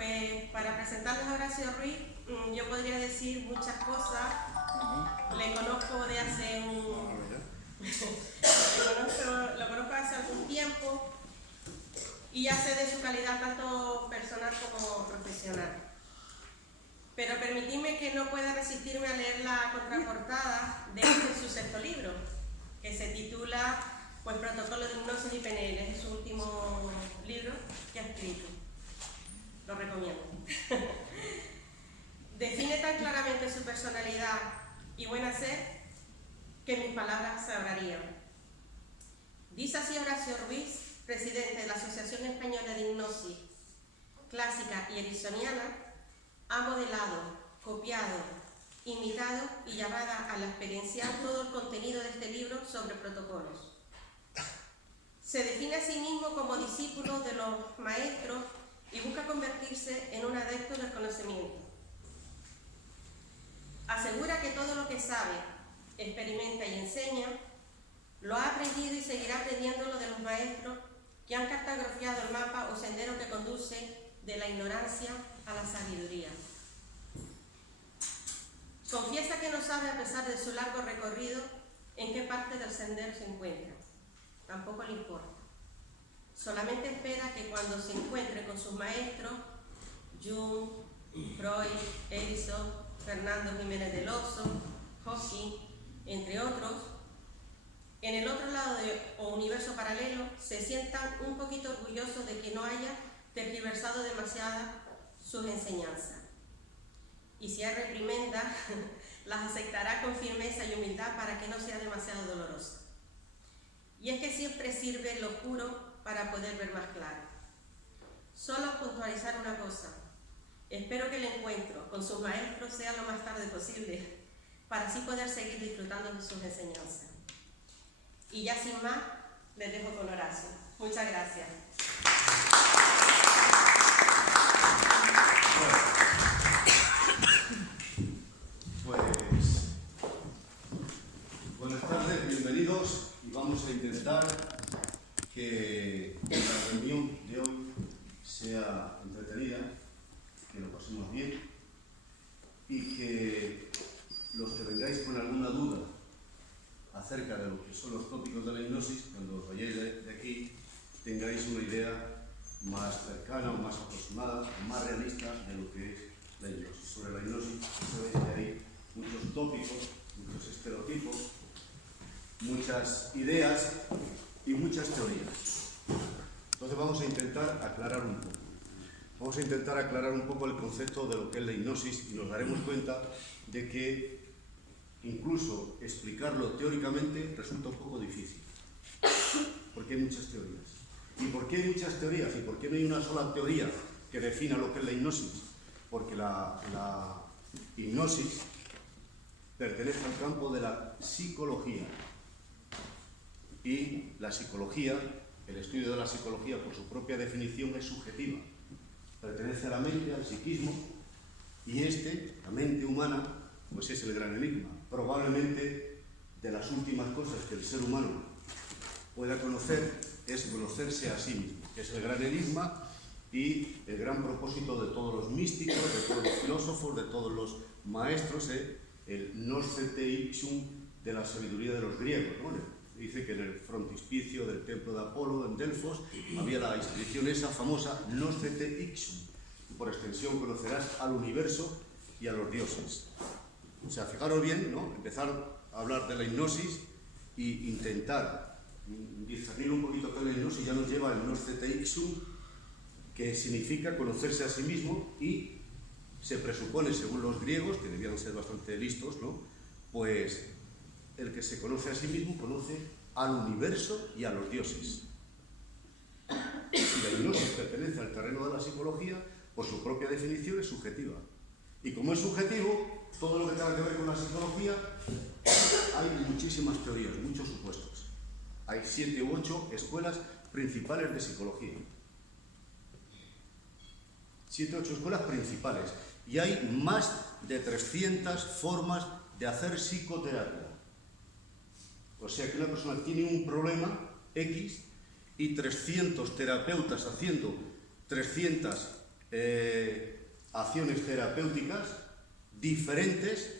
Pues para presentarles a Horacio Ruiz, yo podría decir muchas cosas. Le conozco de hace lo conozco hace algún tiempo y ya sé de su calidad tanto personal como profesional. Pero permitidme que no pueda resistirme a leer la contraportada de su sexto libro, que se titula pues, Protocolo de Hipnosis y PNL. Es su último libro que ha escrito. Lo recomiendo. Define tan claramente su personalidad y buen hacer que mis palabras se ahogarían. Dice así Horacio Ruiz, presidente de la Asociación Española de Hipnosis Clásica y Ericksoniana, ha modelado, copiado, imitado y llevado a la experiencia todo el contenido de este libro sobre protocolos. Se define a sí mismo como discípulo de los maestros y busca convertirse en un adepto del conocimiento. Asegura que todo lo que sabe, experimenta y enseña, lo ha aprendido y seguirá aprendiéndolo de los maestros que han cartografiado el mapa o sendero que conduce de la ignorancia a la sabiduría. Confiesa que no sabe, a pesar de su largo recorrido, en qué parte del sendero se encuentra. Tampoco le importa. Solamente espera que cuando se encuentre con sus maestros, Jung, Freud, Edison, Fernando Jiménez del Oso, Hawking, entre otros, en el otro lado o universo paralelo, se sientan un poquito orgullosos de que no haya tergiversado demasiado sus enseñanzas. Y si hay reprimenda, las aceptará con firmeza y humildad para que no sea demasiado dolorosa. Y es que siempre sirve lo oscuro para poder ver más claro. Solo puntualizar una cosa. Espero que el encuentro con sus maestros sea lo más tarde posible, para así poder seguir disfrutando de sus enseñanzas. Y ya sin más, les dejo con Horacio. Muchas gracias. Pues, buenas tardes, bienvenidos, y vamos a intentar que la reunión de hoy sea entretenida, que lo pasemos bien y que los que vengáis con alguna duda acerca de lo que son los tópicos de la hipnosis, cuando os vayáis de aquí, tengáis una idea más cercana o más aproximada o más realista de lo que es la hipnosis. Sobre la hipnosis sabéis que hay muchos tópicos, muchos estereotipos, muchas ideas y muchas teorías. Entonces vamos a intentar aclarar un poco. Vamos a intentar aclarar un poco el concepto de lo que es la hipnosis y nos daremos cuenta de que incluso explicarlo teóricamente resulta un poco difícil, porque hay muchas teorías. ¿Y por qué hay muchas teorías? ¿Y por qué no hay una sola teoría que defina lo que es la hipnosis? Porque la hipnosis pertenece al campo de la psicología. Y la psicología, el estudio de la psicología por su propia definición es subjetiva. Pertenece a la mente, al psiquismo, y la mente humana, pues es el gran enigma. Probablemente de las últimas cosas que el ser humano pueda conocer es conocerse a sí mismo, que es el gran enigma y el gran propósito de todos los místicos, de todos los filósofos, de todos los maestros, el Gnosce Ixum de la sabiduría de los griegos, ¿no? Dice que en el frontispicio del templo de Apolo, en Delfos, había la inscripción esa famosa Gnosce Ixum. Por extensión conocerás al universo y a los dioses. O sea, fijaros bien, ¿no? Empezar a hablar de la hipnosis e intentar discernir un poquito qué es la hipnosis ya nos lleva al Gnosce Ixum, que significa conocerse a sí mismo, y se presupone, según los griegos, que debían ser bastante listos, ¿no? Pues el que se conoce a sí mismo conoce al universo y a los dioses. Y la hipnosis pertenece al terreno de la psicología, por su propia definición es subjetiva. Y como es subjetivo, todo lo que tenga que ver con la psicología, hay muchísimas teorías, muchos supuestos. Hay 7 u 8 escuelas principales de psicología. 7 u 8 escuelas principales. Y hay más de 300 formas de hacer psicoterapia. O sea que una persona tiene un problema X y 300 terapeutas haciendo 300 acciones terapéuticas diferentes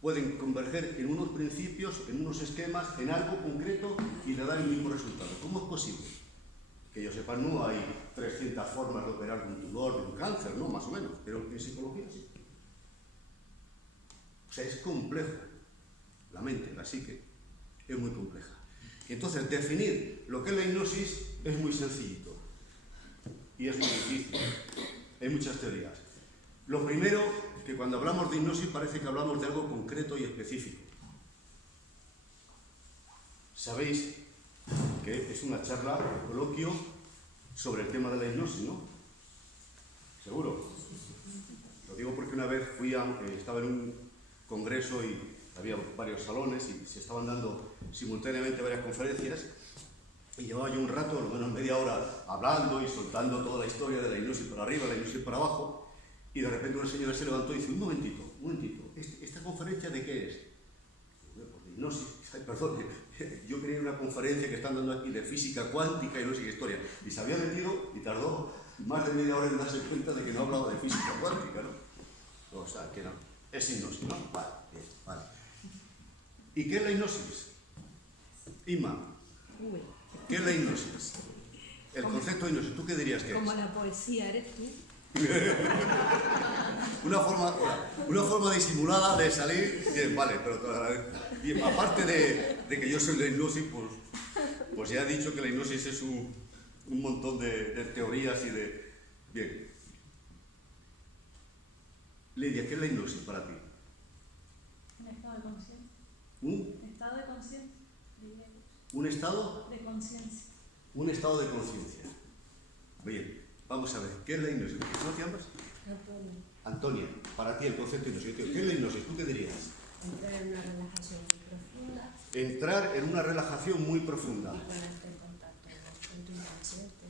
pueden converger en unos principios, en unos esquemas, en algo concreto y le dan el mismo resultado. ¿Cómo es posible? Que yo sepa, no hay 300 formas de operar un tumor, de un cáncer, ¿no? Más o menos, pero en psicología sí. O sea, es complejo. La mente, la psique, es muy compleja. Entonces, definir lo que es la hipnosis es muy sencillito y es muy difícil. Hay muchas teorías. Lo primero, que cuando hablamos de hipnosis parece que hablamos de algo concreto y específico. Sabéis que es una charla, un coloquio sobre el tema de la hipnosis, ¿no? ¿Seguro? Lo digo porque una vez estaba en un congreso y había varios salones y se estaban dando simultáneamente varias conferencias y llevaba yo un rato, al menos media hora, hablando y soltando toda la historia de la hipnosis para arriba, la hipnosis para abajo, y de repente una señora se levantó y dice: un momentito, ¿esta conferencia de qué es? Pues de hipnosis. Ay, perdón, yo quería una conferencia que están dando aquí de física cuántica y no sé qué historia, y se había metido y tardó más de media hora en darse cuenta de que no hablaba de física cuántica, ¿no? O sea, que no, es hipnosis, ¿no? Vale, bien, vale. ¿Y qué es la hipnosis? Inma, ¿qué es la hipnosis? El concepto de hipnosis, ¿tú qué dirías que es? Como la poesía, ¿eres tú? una forma disimulada de salir, bien, vale, pero bien, aparte de que yo soy la hipnosis, pues ya he dicho que la hipnosis es un montón de teorías y de... Bien. Lidia, ¿qué es la hipnosis para ti? Un estado de conciencia. ¿Un Estado de conciencia. estado? De conciencia. Un estado de conciencia. Bien, vamos a ver, ¿qué es la hipnosis? ¿Cómo te llamas? Antonio. Antonia, para ti el concepto de hipnosis. ¿Qué es la hipnosis? ¿Tú qué dirías? Entrar en una relajación muy profunda. Entrar en una relajación muy profunda. Y ponerte en contacto con tu inconsciente.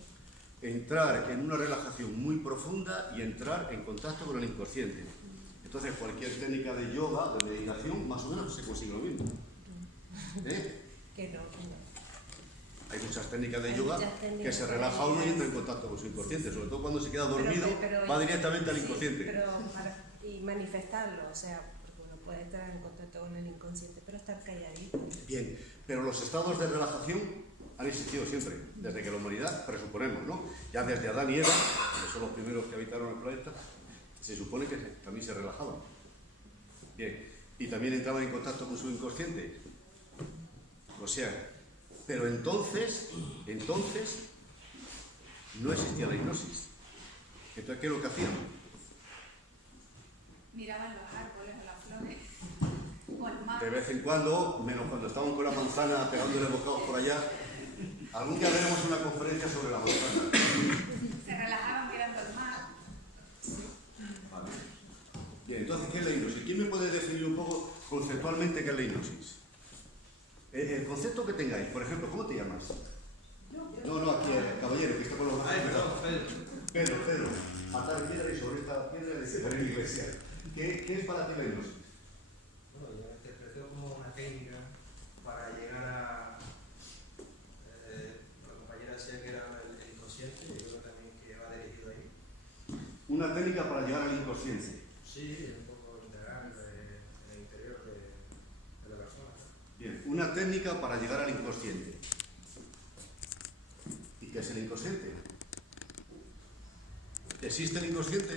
Entrar en una relajación muy profunda y entrar en contacto con el inconsciente. Entonces, cualquier técnica de yoga, de meditación, más o menos se consigue lo mismo. ¿Eh? Que no. Hay muchas técnicas de Hay yoga muchas técnicas que se de relaja yoga. uno y entra en contacto con su inconsciente, sobre todo cuando se queda dormido, va directamente al inconsciente. Sí, y manifestarlo, o sea, porque uno puede estar en contacto con el inconsciente, pero estar calladito. Bien, pero los estados de relajación han existido siempre, desde que la humanidad, presuponemos, ¿no? Ya desde Adán y Eva, que son los primeros que habitaron el planeta, se supone que también se relajaban. Bien, y también entraban en contacto con su inconsciente. O sea, pero entonces no existía la hipnosis. Entonces, ¿qué es lo que hacían? Miraban los árboles o las flores o el mar. De vez en cuando, menos cuando estaban con la manzana pegándole bocados por allá. Algún día veremos una conferencia sobre la manzana. Se relajaban mirando el mar. Vale. Bien, entonces, ¿qué es la hipnosis? ¿Quién me puede definir un poco conceptualmente qué es la hipnosis? El concepto que tengáis, por ejemplo, ¿cómo te llamas? No, aquí el caballero que está con los brazos. Ay, perdón, Pedro. Pedro, atar piedra y sobre esta piedra de la iglesia. ¿Qué es para ti la hipnosis? Bueno, yo la interpreto como una técnica para llegar a... la compañera decía que era el inconsciente, y yo creo también que va dirigido ahí. Una técnica para llegar al inconsciente. Sí, un poco integral en el interior de la persona. Bien, una técnica para llegar al inconsciente. ¿Y qué es el inconsciente? ¿Existe el inconsciente?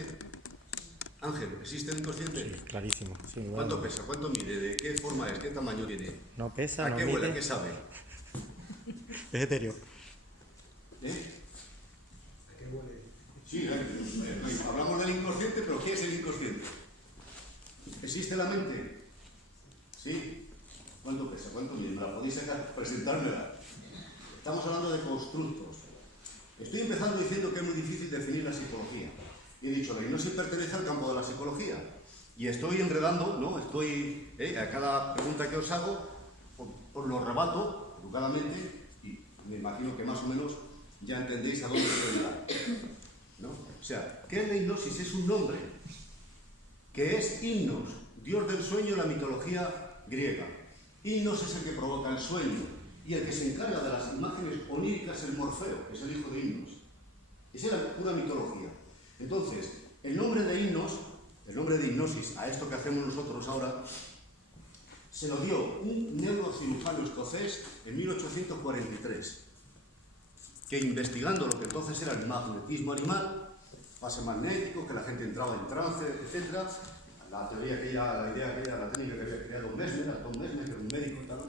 Ángel, ¿existe el inconsciente? Sí, clarísimo. Sí, bueno. ¿Cuánto pesa? ¿Cuánto mide? ¿De qué forma es? ¿Qué tamaño tiene? No pesa, ¿A no qué huele? ¿A mide. qué sabe? Es etéreo. ¿Eh? ¿A qué huele? Sí, hablamos del inconsciente, pero ¿qué es el inconsciente? ¿Existe la mente? Sí. ¿Cuánto pesa? ¿Cuánto mide? ¿Me la podéis sacar? Presentármela. Estamos hablando de constructos. Estoy empezando diciendo que es muy difícil definir la psicología. He dicho, la hipnosis pertenece al campo de la psicología. Y estoy enredando, ¿no? A cada pregunta que os hago, os lo rebato educadamente y me imagino que más o menos ya entendéis a dónde quiero llegar, ¿no? O sea, ¿qué es la hipnosis? Es un nombre que es himnos, dios del sueño en la mitología griega. Himnos es el que provoca el sueño y el que se encarga de las imágenes oníricas es el Morfeo, que es el hijo de Himnos. Esa es la pura mitología. Entonces, el nombre de hipnosis, a esto que hacemos nosotros ahora, se lo dio un neurocirujano escocés en 1843, que investigando lo que entonces era el magnetismo animal, pase magnético, que la gente entraba en trance, etc., la idea aquella, la técnica que había creado Mesmer, que era un médico y tal,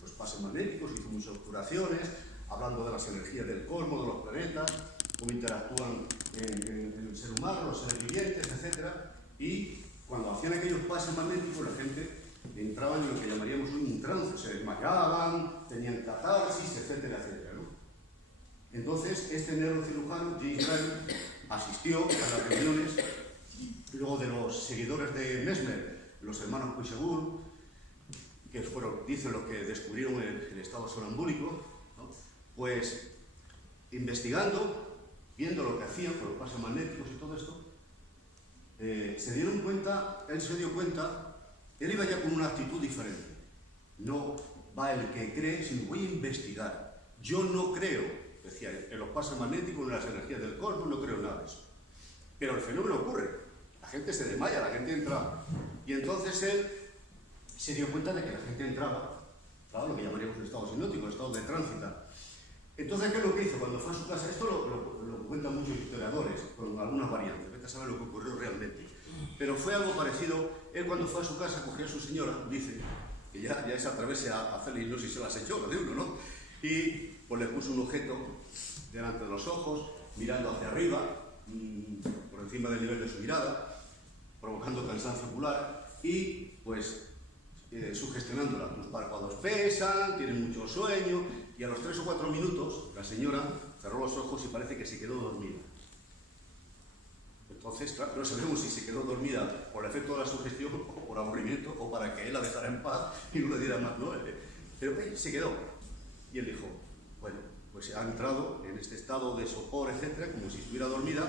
pues pases magnéticos, hizo muchas curaciones, hablando de las energías del cosmos, de los planetas, cómo interactúan en el ser humano, los seres vivientes, etc. Y cuando hacían aquellos pases magnéticos, la gente entraba en lo que llamaríamos un trance, se desmayaban, tenían catarsis, etcétera, etcétera, ¿no? Entonces, este neurocirujano, James Ryan, asistió a las reuniones, luego de los seguidores de Mesmer, los hermanos Puigsegur, que fueron, dicen, los que descubrieron el estado sonambúlico, ¿no? Pues investigando, viendo lo que hacían con los pases magnéticos y todo esto, se dieron cuenta, él se dio cuenta, él iba ya con una actitud diferente. No va el que cree, sino voy a investigar. Yo no creo, decía, en los pases magnéticos, en las energías del cosmos, no creo en nada de eso. Pero el fenómeno ocurre. La gente se desmaya, la gente entra. Y entonces él se dio cuenta de que la gente entraba, claro, lo que llamaríamos un estado hipnótico, un estado de tránsito. Entonces, ¿qué es lo que hizo cuando fue a su casa? Esto lo cuentan muchos historiadores, con algunas variantes, vete a saber lo que ocurrió realmente. Pero fue algo parecido. Él cuando fue a su casa, cogía a su señora, dice, que ya es atreverse a hacerle hipnosis a la señora de uno, ¿no? Y pues le puso un objeto delante de los ojos, mirando hacia arriba, por encima del nivel de su mirada, provocando cansancio ocular y pues sugestionándola. Tus párpados pesan, tienes mucho sueño, y a los 3 o 4 minutos la señora cerró los ojos y parece que se quedó dormida. Entonces, claro, no sabemos si se quedó dormida por el efecto de la sugestión o por aburrimiento o para que él la dejara en paz y no le diera más, ¿no? Pero se quedó. Y él dijo, bueno, pues ha entrado en este estado de sopor, etcétera, como si estuviera dormida.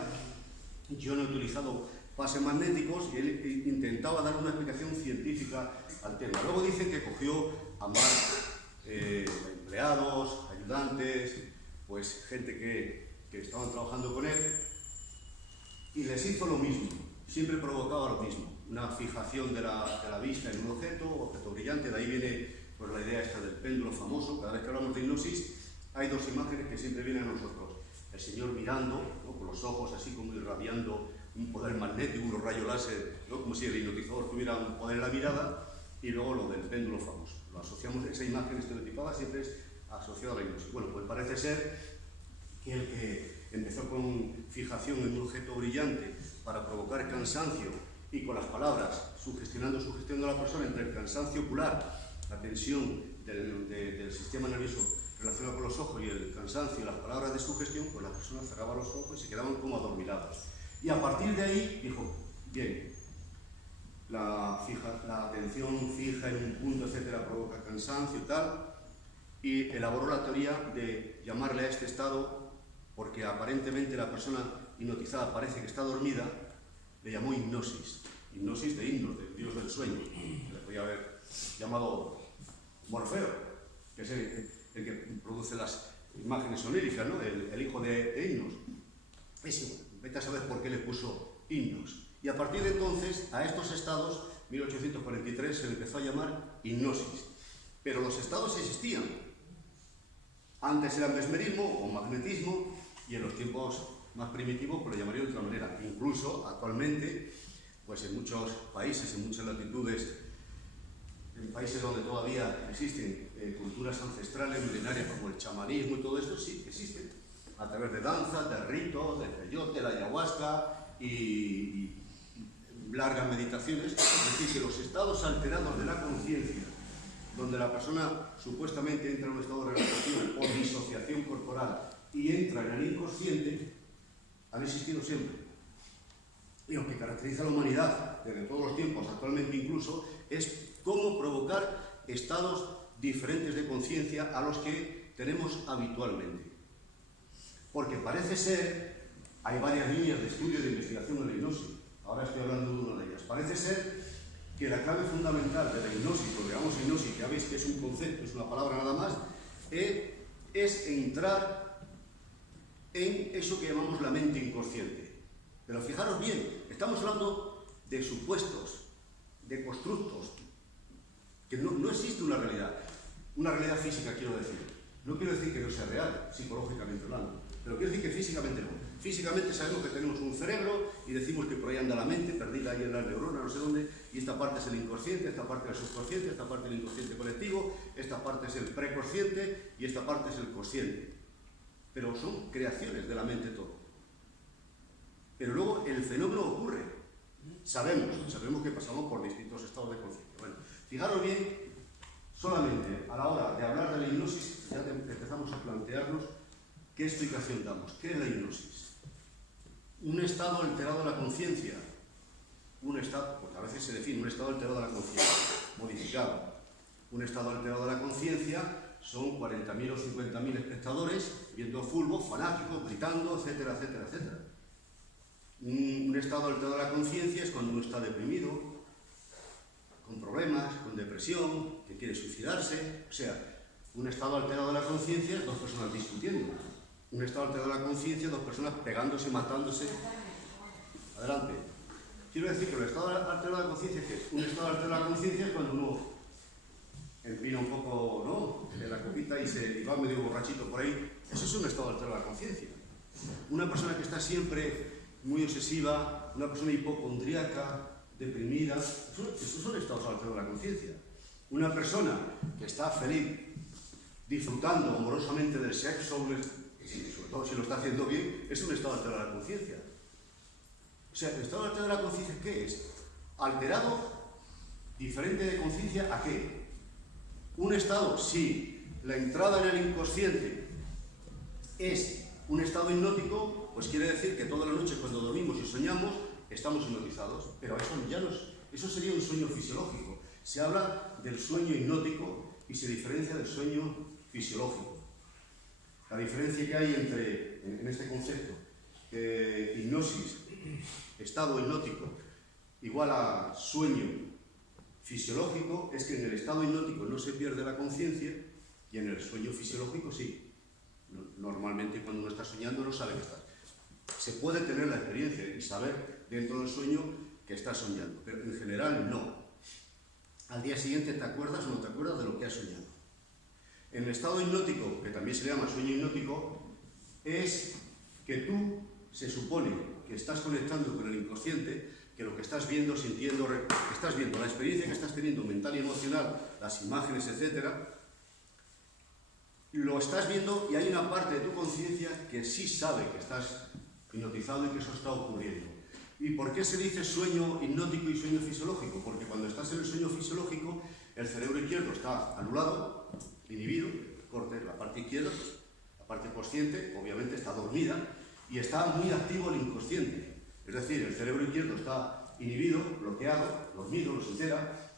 Yo no he utilizado pases magnéticos y él intentaba dar una explicación científica al tema. Luego dicen que cogió a más empleados, ayudantes, pues gente que estaban trabajando con él, y les hizo lo mismo, siempre provocaba lo mismo, una fijación de la vista en un objeto brillante. De ahí viene pues la idea esta del péndulo famoso. Cada vez que hablamos de hipnosis hay dos imágenes que siempre vienen a nosotros: el señor mirando, ¿no?, con los ojos así como irradiando un poder magnético, unos rayos láser, ¿no?, como si el hipnotizador tuviera un poder en la mirada, y luego lo del péndulo famoso. Lo asociamos, esa imagen estereotipada siempre es asociada a la hipnosis. Bueno, pues parece ser que el que empezó con fijación en un objeto brillante para provocar cansancio y con las palabras sugestionando a la persona entre el cansancio ocular, la tensión del sistema nervioso relacionado con los ojos y el cansancio y las palabras de sugestión, pues la persona cerraba los ojos y se quedaban como adormilados. Y a partir de ahí dijo, bien, la atención fija en un punto, etcétera, provoca cansancio y tal, y elaboró la teoría de llamarle a este estado, porque aparentemente la persona hipnotizada parece que está dormida, le llamó hipnosis. Hipnosis de himnos, del dios del sueño. Le podía haber llamado Morfeo, que es el que produce las imágenes oníricas, ¿no?, el hijo de himnos. Es igual, vete a saber por qué le puso himnos. Y a partir de entonces, a estos estados, 1843, se le empezó a llamar hipnosis. Pero los estados existían. Antes era mesmerismo o magnetismo, y en los tiempos más primitivos pues lo llamaría de otra manera. Incluso actualmente, pues en muchos países, en muchas latitudes, en países donde todavía existen culturas ancestrales, milenarias, como el chamanismo y todo esto, sí existen. A través de danzas, de ritos, del peyote, la ayahuasca y largas meditaciones. Es decir, que los estados alterados de la conciencia, donde la persona supuestamente entra en un estado de relajación o disociación corporal y entra en el inconsciente, han existido siempre. Y lo que caracteriza a la humanidad desde todos los tiempos, actualmente incluso, es cómo provocar estados diferentes de conciencia a los que tenemos habitualmente. Porque parece ser, hay varias líneas de estudio y de investigación en la hipnosis, ahora estoy hablando de una de ellas, parece ser que la clave fundamental de la hipnosis, lo que llamamos hipnosis, que ya veis que es un concepto, es una palabra nada más, es entrar en eso que llamamos la mente inconsciente. Pero fijaros bien, estamos hablando de supuestos, de constructos, que no existe una realidad física, quiero decir. No quiero decir que no sea real, psicológicamente hablando, pero quiero decir que físicamente no. Físicamente sabemos que tenemos un cerebro y decimos que por ahí anda la mente, perdida ahí en las neuronas, no sé dónde, y esta parte es el inconsciente, esta parte es el subconsciente, esta parte es el inconsciente colectivo, esta parte es el preconsciente y esta parte es el consciente. Pero son creaciones de la mente todo. Pero luego el fenómeno ocurre. Sabemos que pasamos por distintos estados de conciencia. Bueno, fijaros bien, solamente a la hora de hablar de la hipnosis ya empezamos a plantearnos qué explicación damos. ¿Qué es la hipnosis? Un estado alterado de la conciencia. Un estado, pues a veces se define un estado alterado de la conciencia, modificado. Un estado alterado de la conciencia son 40.000 o 50.000 espectadores viendo fútbol, fanáticos, gritando, etcétera, etcétera, etcétera. Un estado alterado de la conciencia es cuando uno está deprimido, con problemas, con depresión, que quiere suicidarse. O sea, un estado alterado de la conciencia es dos personas discutiendo. Un estado alterado de la conciencia, dos personas pegándose, matándose. Adelante. Quiero decir que el estado alterado de la conciencia, ¿qué es? Un estado alterado de la conciencia es cuando uno empina un poco, ¿no?, en la copita y va medio borrachito por ahí. Eso es un estado alterado de la conciencia. Una persona que está siempre muy obsesiva, una persona hipocondríaca, deprimida, esos son estados alterados de la conciencia. Una persona que está feliz, disfrutando amorosamente del sexo, sobre todo si lo está haciendo bien, es un estado alterado de la conciencia. O sea, el estado alterado de la conciencia, ¿qué es? Alterado, diferente de conciencia, ¿a qué? Un estado, si la entrada en el inconsciente es un estado hipnótico, pues quiere decir que todas las noches cuando dormimos y soñamos, estamos hipnotizados. Pero eso sería un sueño fisiológico. Se habla del sueño hipnótico y se diferencia del sueño fisiológico. La diferencia que hay en este concepto, hipnosis, estado hipnótico, igual a sueño fisiológico, es que en el estado hipnótico no se pierde la conciencia y en el sueño fisiológico sí. Normalmente cuando uno está soñando no sabe que está. Se puede tener la experiencia y saber dentro del sueño que está soñando, pero en general no. Al día siguiente te acuerdas o no te acuerdas de lo que has soñado. En el estado hipnótico, que también se llama sueño hipnótico, es que tú se supone que estás conectando con el inconsciente, que lo que estás viendo, sintiendo, estás viendo la experiencia que estás teniendo mental y emocional, las imágenes, etcétera, lo estás viendo y hay una parte de tu conciencia que sí sabe que estás hipnotizado y que eso está ocurriendo. ¿Y por qué se dice sueño hipnótico y sueño fisiológico? Porque cuando estás en el sueño fisiológico, el cerebro izquierdo está anulado, inhibido, corte, la parte izquierda, pues, la parte consciente, obviamente está dormida, y está muy activo el inconsciente. Es decir, el cerebro izquierdo está inhibido, bloqueado, dormido, no se entera,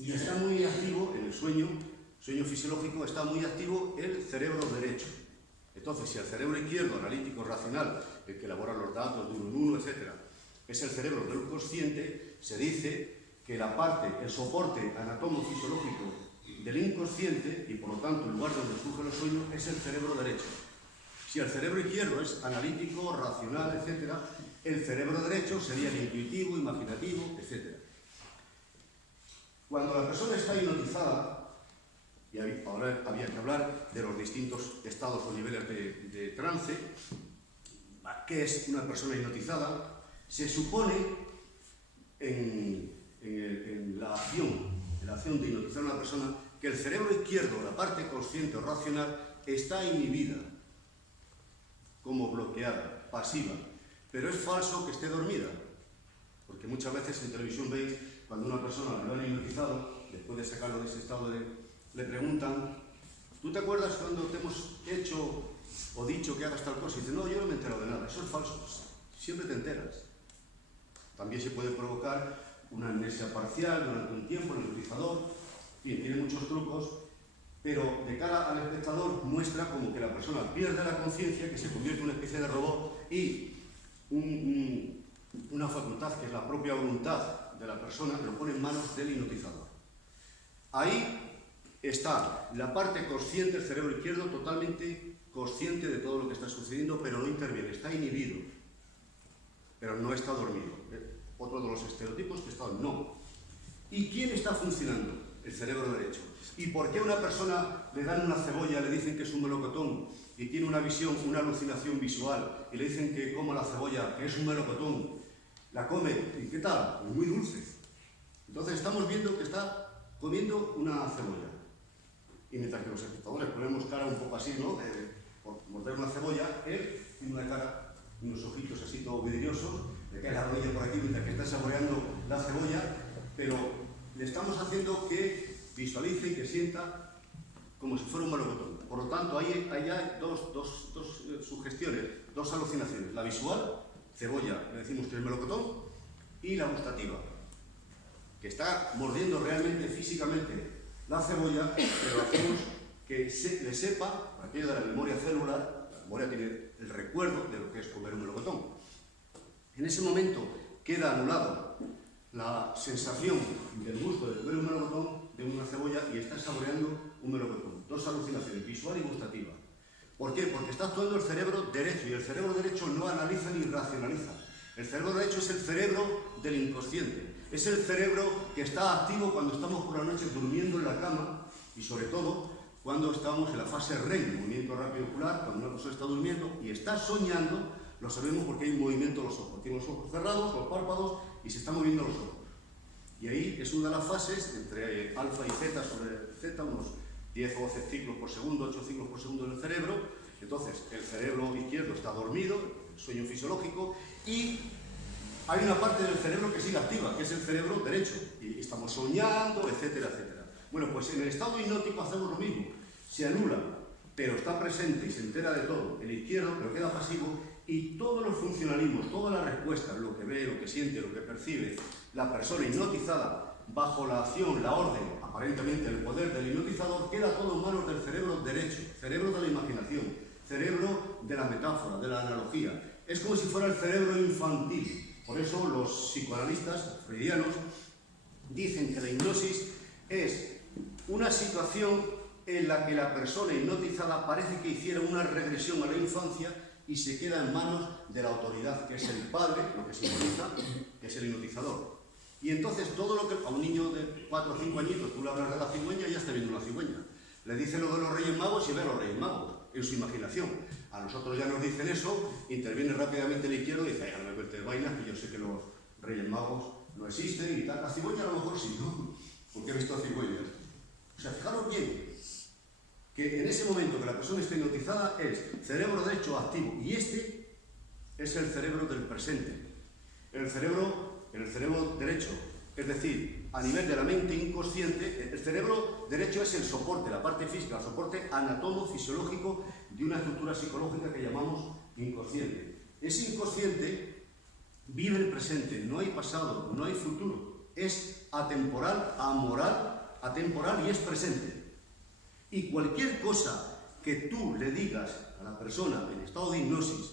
y está muy activo en el sueño fisiológico, está muy activo el cerebro derecho. Entonces, si el cerebro izquierdo, analítico, racional, el que elabora los datos de uno en uno, etc., es el cerebro del consciente, se dice que la parte, el soporte anatómico-fisiológico del inconsciente, y por lo tanto el lugar donde surgen los sueños, es el cerebro derecho. Si el cerebro izquierdo es analítico, racional, etc., el cerebro derecho sería el intuitivo, imaginativo, etc. Cuando la persona está hipnotizada, y ahora había que hablar de los distintos estados o niveles de trance, ¿qué es una persona hipnotizada? Se supone en la acción de hipnotizar a una persona, que el cerebro izquierdo, la parte consciente o racional, está inhibida, como bloqueada, pasiva. Pero es falso que esté dormida, porque muchas veces en televisión veis, cuando una persona lo han hipnotizado, después de sacarlo de ese estado le preguntan, ¿tú te acuerdas cuando te hemos hecho o dicho que hagas tal cosa? Y dice, no, yo no me he enterado de nada, eso es falso. Siempre te enteras. También se puede provocar una amnesia parcial durante un tiempo, el hipnotizador, bien, tiene muchos trucos, pero de cara al espectador muestra como que la persona pierde la conciencia, que se convierte en una especie de robot y una facultad, que es la propia voluntad de la persona, lo pone en manos del hipnotizador. Ahí está la parte consciente, el cerebro izquierdo, totalmente consciente de todo lo que está sucediendo, pero no interviene, está inhibido. pero no está dormido. Otro de los estereotipos que está no. ¿Y quién está funcionando? El cerebro derecho. ¿Y por qué a una persona le dan una cebolla, le dicen que es un melocotón y tiene una visión, una alucinación visual y le dicen que coma la cebolla, que es un melocotón, la come y qué tal? Muy dulce. Entonces estamos viendo que está comiendo una cebolla. Y mientras que los espectadores ponemos cara un poco así, ¿no? Por morder una cebolla, él tiene una cara, unos ojitos así todo vidriosos, le cae la rodilla por aquí mientras que está saboreando la cebolla, pero le estamos haciendo que visualice y que sienta como si fuera un melocotón. Por lo tanto, hay ya dos sugestiones, dos alucinaciones. La visual, cebolla, le decimos que es melocotón, y la gustativa, que está mordiendo realmente, físicamente, la cebolla, pero hacemos que le sepa, por aquello de la memoria celular, la memoria tiene el recuerdo de lo que es comer un melocotón. En ese momento queda anulado la sensación del gusto de comer un melocotón, de una cebolla, y está saboreando un melocotón. Dos alucinaciones, visual y gustativa. ¿Por qué? Porque está actuando el cerebro derecho, y el cerebro derecho no analiza ni racionaliza. El cerebro derecho es el cerebro del inconsciente. Es el cerebro que está activo cuando estamos por la noche durmiendo en la cama, y sobre todo cuando estamos en la fase REM, movimiento rápido ocular, cuando una persona está durmiendo y está soñando, lo sabemos porque hay movimiento de los ojos. Tiene los ojos cerrados, los párpados, y se están moviendo los ojos. Y ahí es una de las fases entre alfa y zeta sobre zeta, unos 10 o 12 ciclos por segundo, 8 ciclos por segundo en el cerebro. Entonces, el cerebro izquierdo está dormido, el sueño fisiológico, y hay una parte del cerebro que sigue activa, que es el cerebro derecho, y estamos soñando, etcétera, etcétera. Bueno, pues en el estado hipnótico hacemos lo mismo. Se anula, pero está presente y se entera de todo. El izquierdo, pero queda pasivo, y todos los funcionalismos, todas las respuestas, lo que ve, lo que siente, lo que percibe, la persona hipnotizada, bajo la acción, la orden, aparentemente el poder del hipnotizador, queda todo en manos del cerebro derecho, cerebro de la imaginación, cerebro de la metáfora, de la analogía. Es como si fuera el cerebro infantil. Por eso los psicoanalistas freudianos dicen que la hipnosis es una situación en la que la persona hipnotizada parece que hiciera una regresión a la infancia y se queda en manos de la autoridad, que es el padre, lo que simboliza, que es el hipnotizador. Y entonces todo lo que a un niño de 4 o 5 añitos tú le hablas de la cigüeña, ya está viendo una cigüeña. Le dice lo de los Reyes Magos y ve a los Reyes Magos en su imaginación. A nosotros ya nos dicen eso, interviene rápidamente el izquierdo y dice, ay, no me cuentes vainas, que yo sé que los Reyes Magos no existen y tal. La cigüeña a lo mejor sí, ¿no? Porque he visto a cigüeñas. O sea, fijaros bien, que en ese momento que la persona está hipnotizada es cerebro derecho activo, y este es el cerebro del presente. En el cerebro derecho, es decir, a nivel de la mente inconsciente, el cerebro derecho es el soporte, la parte física, el soporte anatomo-fisiológico de una estructura psicológica que llamamos inconsciente. Ese inconsciente vive el presente, no hay pasado, no hay futuro, es atemporal, amoral, atemporal y es presente. Y cualquier cosa que tú le digas a la persona en estado de hipnosis,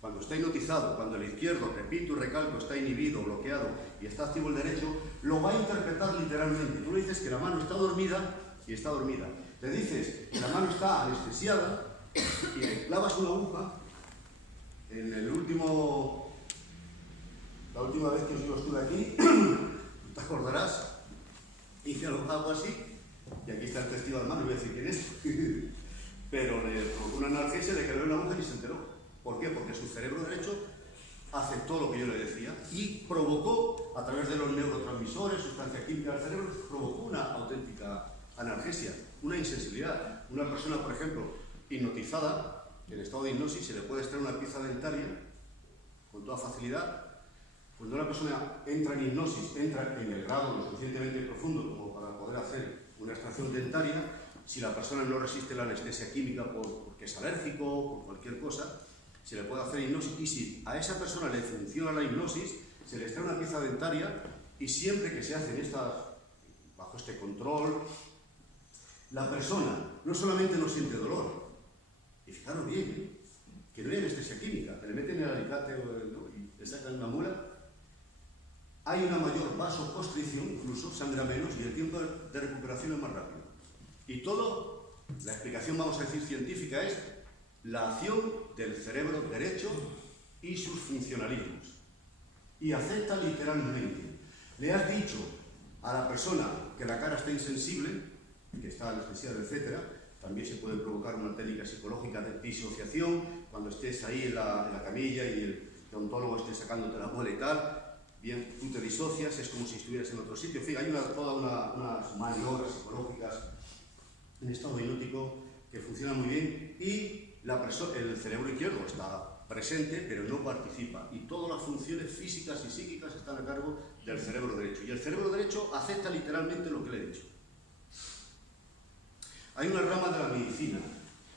cuando está hipnotizado, cuando el izquierdo, repito y recalco, está inhibido, bloqueado y está activo el derecho, lo va a interpretar literalmente. Tú le dices que la mano está dormida y está dormida. Le dices que la mano está anestesiada y le clavas una aguja. En la última vez que yo estuve aquí, te acordarás, hice algo así, y aquí está el testigo de la mano, voy a decir quién es, pero le provocó una analgesia, le clavó una aguja y se enteró. ¿Por qué? Porque su cerebro derecho aceptó lo que yo le decía y provocó, a través de los neurotransmisores, sustancia química del cerebro, provocó una auténtica analgesia, una insensibilidad. Una persona, por ejemplo, hipnotizada, en estado de hipnosis, se le puede extraer una pieza dentaria con toda facilidad. Cuando una persona entra en hipnosis, entra en el grado lo suficientemente profundo como para poder hacer una extracción dentaria, si la persona no resiste la anestesia química porque es alérgico, por cualquier cosa, se le puede hacer hipnosis, y si a esa persona le funciona la hipnosis, se le extrae una pieza dentaria, y siempre que se hacen bajo este control, la persona no solamente no siente dolor, y fijaros bien, que no hay anestesia química, que le meten el alicate y le sacan una muela, hay una mayor vasoconstricción, incluso sangra menos, y el tiempo de recuperación es más rápido. Y todo, la explicación, vamos a decir, científica es la acción del cerebro derecho y sus funcionalismos. y acepta literalmente. Le has dicho a la persona que la cara está insensible, que está anestesiada, etc. También se puede provocar una técnica psicológica de disociación, cuando estés ahí en la camilla y el odontólogo esté sacándote la muela y tal, bien, tú te disocias, es como si estuvieras en otro sitio. En fin, hay todas unas maniobras psicológicas en estado hipnótico que funcionan muy bien y el cerebro izquierdo está presente, pero no participa. Y todas las funciones físicas y psíquicas están a cargo del cerebro derecho. Y el cerebro derecho acepta literalmente lo que le he dicho. Hay una rama de la medicina,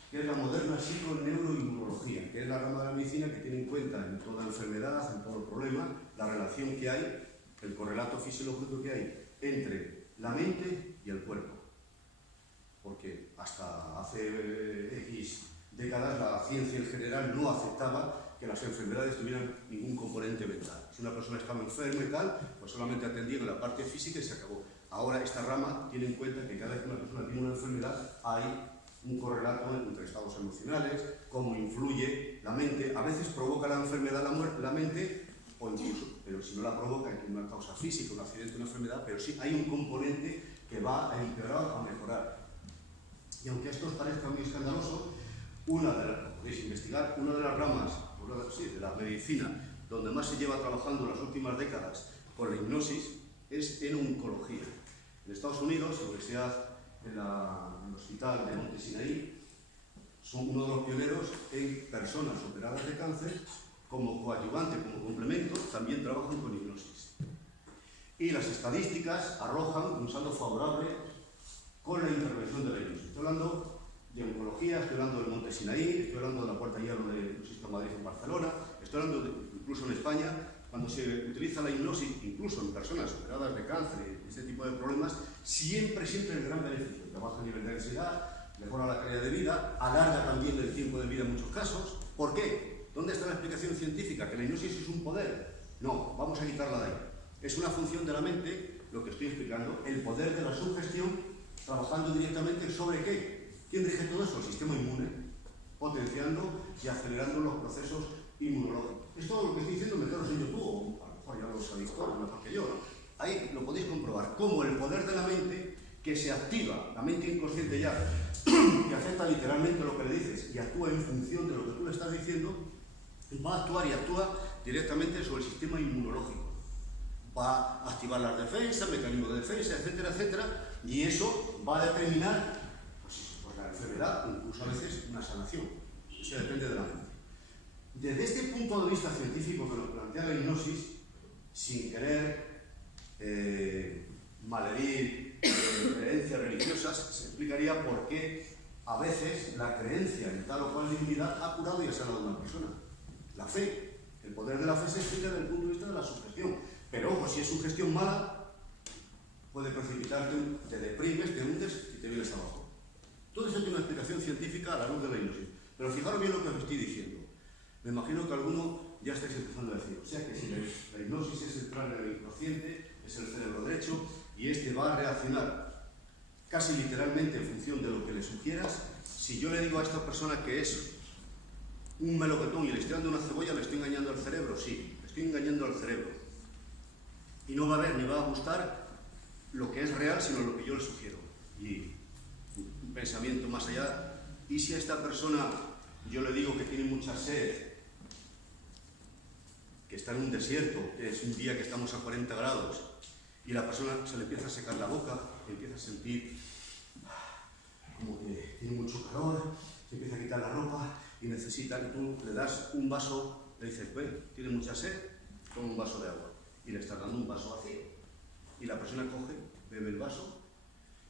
que es la moderna psiconeuroinmunología, que es la rama de la medicina que tiene en cuenta en toda enfermedad, en todo problema, la relación que hay, el correlato fisiológico que hay entre la mente y el cuerpo. Porque hasta hace X décadas la ciencia en general no aceptaba que las enfermedades tuvieran ningún componente mental. Si una persona estaba enferma y tal, pues solamente atendían la parte física y se acabó. Ahora esta rama tiene en cuenta que cada vez que una persona tiene una enfermedad hay un correlato entre estados emocionales, cómo influye la mente. A veces provoca la enfermedad la mente, o incluso, pero si no la provoca en una causa física, un accidente, una enfermedad, pero sí hay un componente que va a empeorar o a mejorar. Y aunque esto os parezca muy escandaloso, podéis investigar, una de las ramas de la medicina donde más se lleva trabajando en las últimas décadas con la hipnosis es en oncología. En Estados Unidos, la universidad, el hospital de Monte Sinaí, son uno de los pioneros en personas operadas de cáncer, como coadyuvante, como complemento, también trabajan con hipnosis. Y las estadísticas arrojan un saldo favorable con la intervención de la hipnosis. Estoy hablando de oncología, estoy hablando del Monte Sinaí, estoy hablando de la Puerta Hierro del Sistema Madrid en Barcelona, estoy hablando incluso en España, cuando se utiliza la hipnosis, incluso en personas operadas de cáncer y este tipo de problemas, siempre el gran beneficio. Baja el nivel de ansiedad, mejora la calidad de vida, alarga también el tiempo de vida en muchos casos. ¿Por qué? ¿Dónde está la explicación científica? ¿Que la hipnosis es un poder? No, vamos a quitarla de ahí. Es una función de la mente, lo que estoy explicando, el poder de la sugestión, trabajando directamente sobre ¿qué? ¿Quién rige todo eso? El sistema inmune, potenciando y acelerando los procesos inmunológicos. Esto lo que estoy diciendo me lo enseño tú, o a lo mejor ya lo sabéis todos, mejor que yo, ¿no? Ahí lo podéis comprobar, cómo el poder de la mente que se activa, la mente inconsciente ya, que acepta literalmente lo que le dices y actúa en función de lo que tú le estás diciendo, va a actuar y actúa directamente sobre el sistema inmunológico. Va a activar las defensas, mecanismos de defensa, etcétera, etcétera, y eso va a determinar pues la enfermedad, incluso a veces una sanación. Eso depende de la mente. Desde este punto de vista científico que nos plantea la hipnosis, sin querer malherir creencias religiosas, se explicaría por qué a veces la creencia en tal o cual divinidad ha curado y ha sanado a una persona. La fe, el poder de la fe se explica desde el punto de vista de la sugestión. Pero ojo, si es sugestión mala, puede precipitarte, te deprimes, te hundes y te vienes abajo. Todo eso tiene una explicación científica a la luz de la hipnosis. Pero fijaros bien lo que os estoy diciendo. Me imagino que alguno ya estáis empezando a decir, o sea que si la hipnosis es entrar en el inconsciente, es el cerebro derecho, y este va a reaccionar casi literalmente en función de lo que le sugieras. Si yo le digo a esta persona que es un melocotón y le estoy dando una cebolla, ¿le estoy engañando al cerebro? Sí, le estoy engañando al cerebro. Y no va a ver ni va a gustar lo que es real, sino lo que yo le sugiero. Y un pensamiento más allá. ¿Y si a esta persona yo le digo que tiene mucha sed, que está en un desierto, que es un día que estamos a 40 grados, y la persona se le empieza a secar la boca, empieza a sentir como que tiene mucho calor, se empieza a quitar la ropa y necesita, y tú le das un vaso, le dices, bueno, tiene mucha sed, toma un vaso de agua, y le estás dando un vaso vacío. Y la persona coge, bebe el vaso,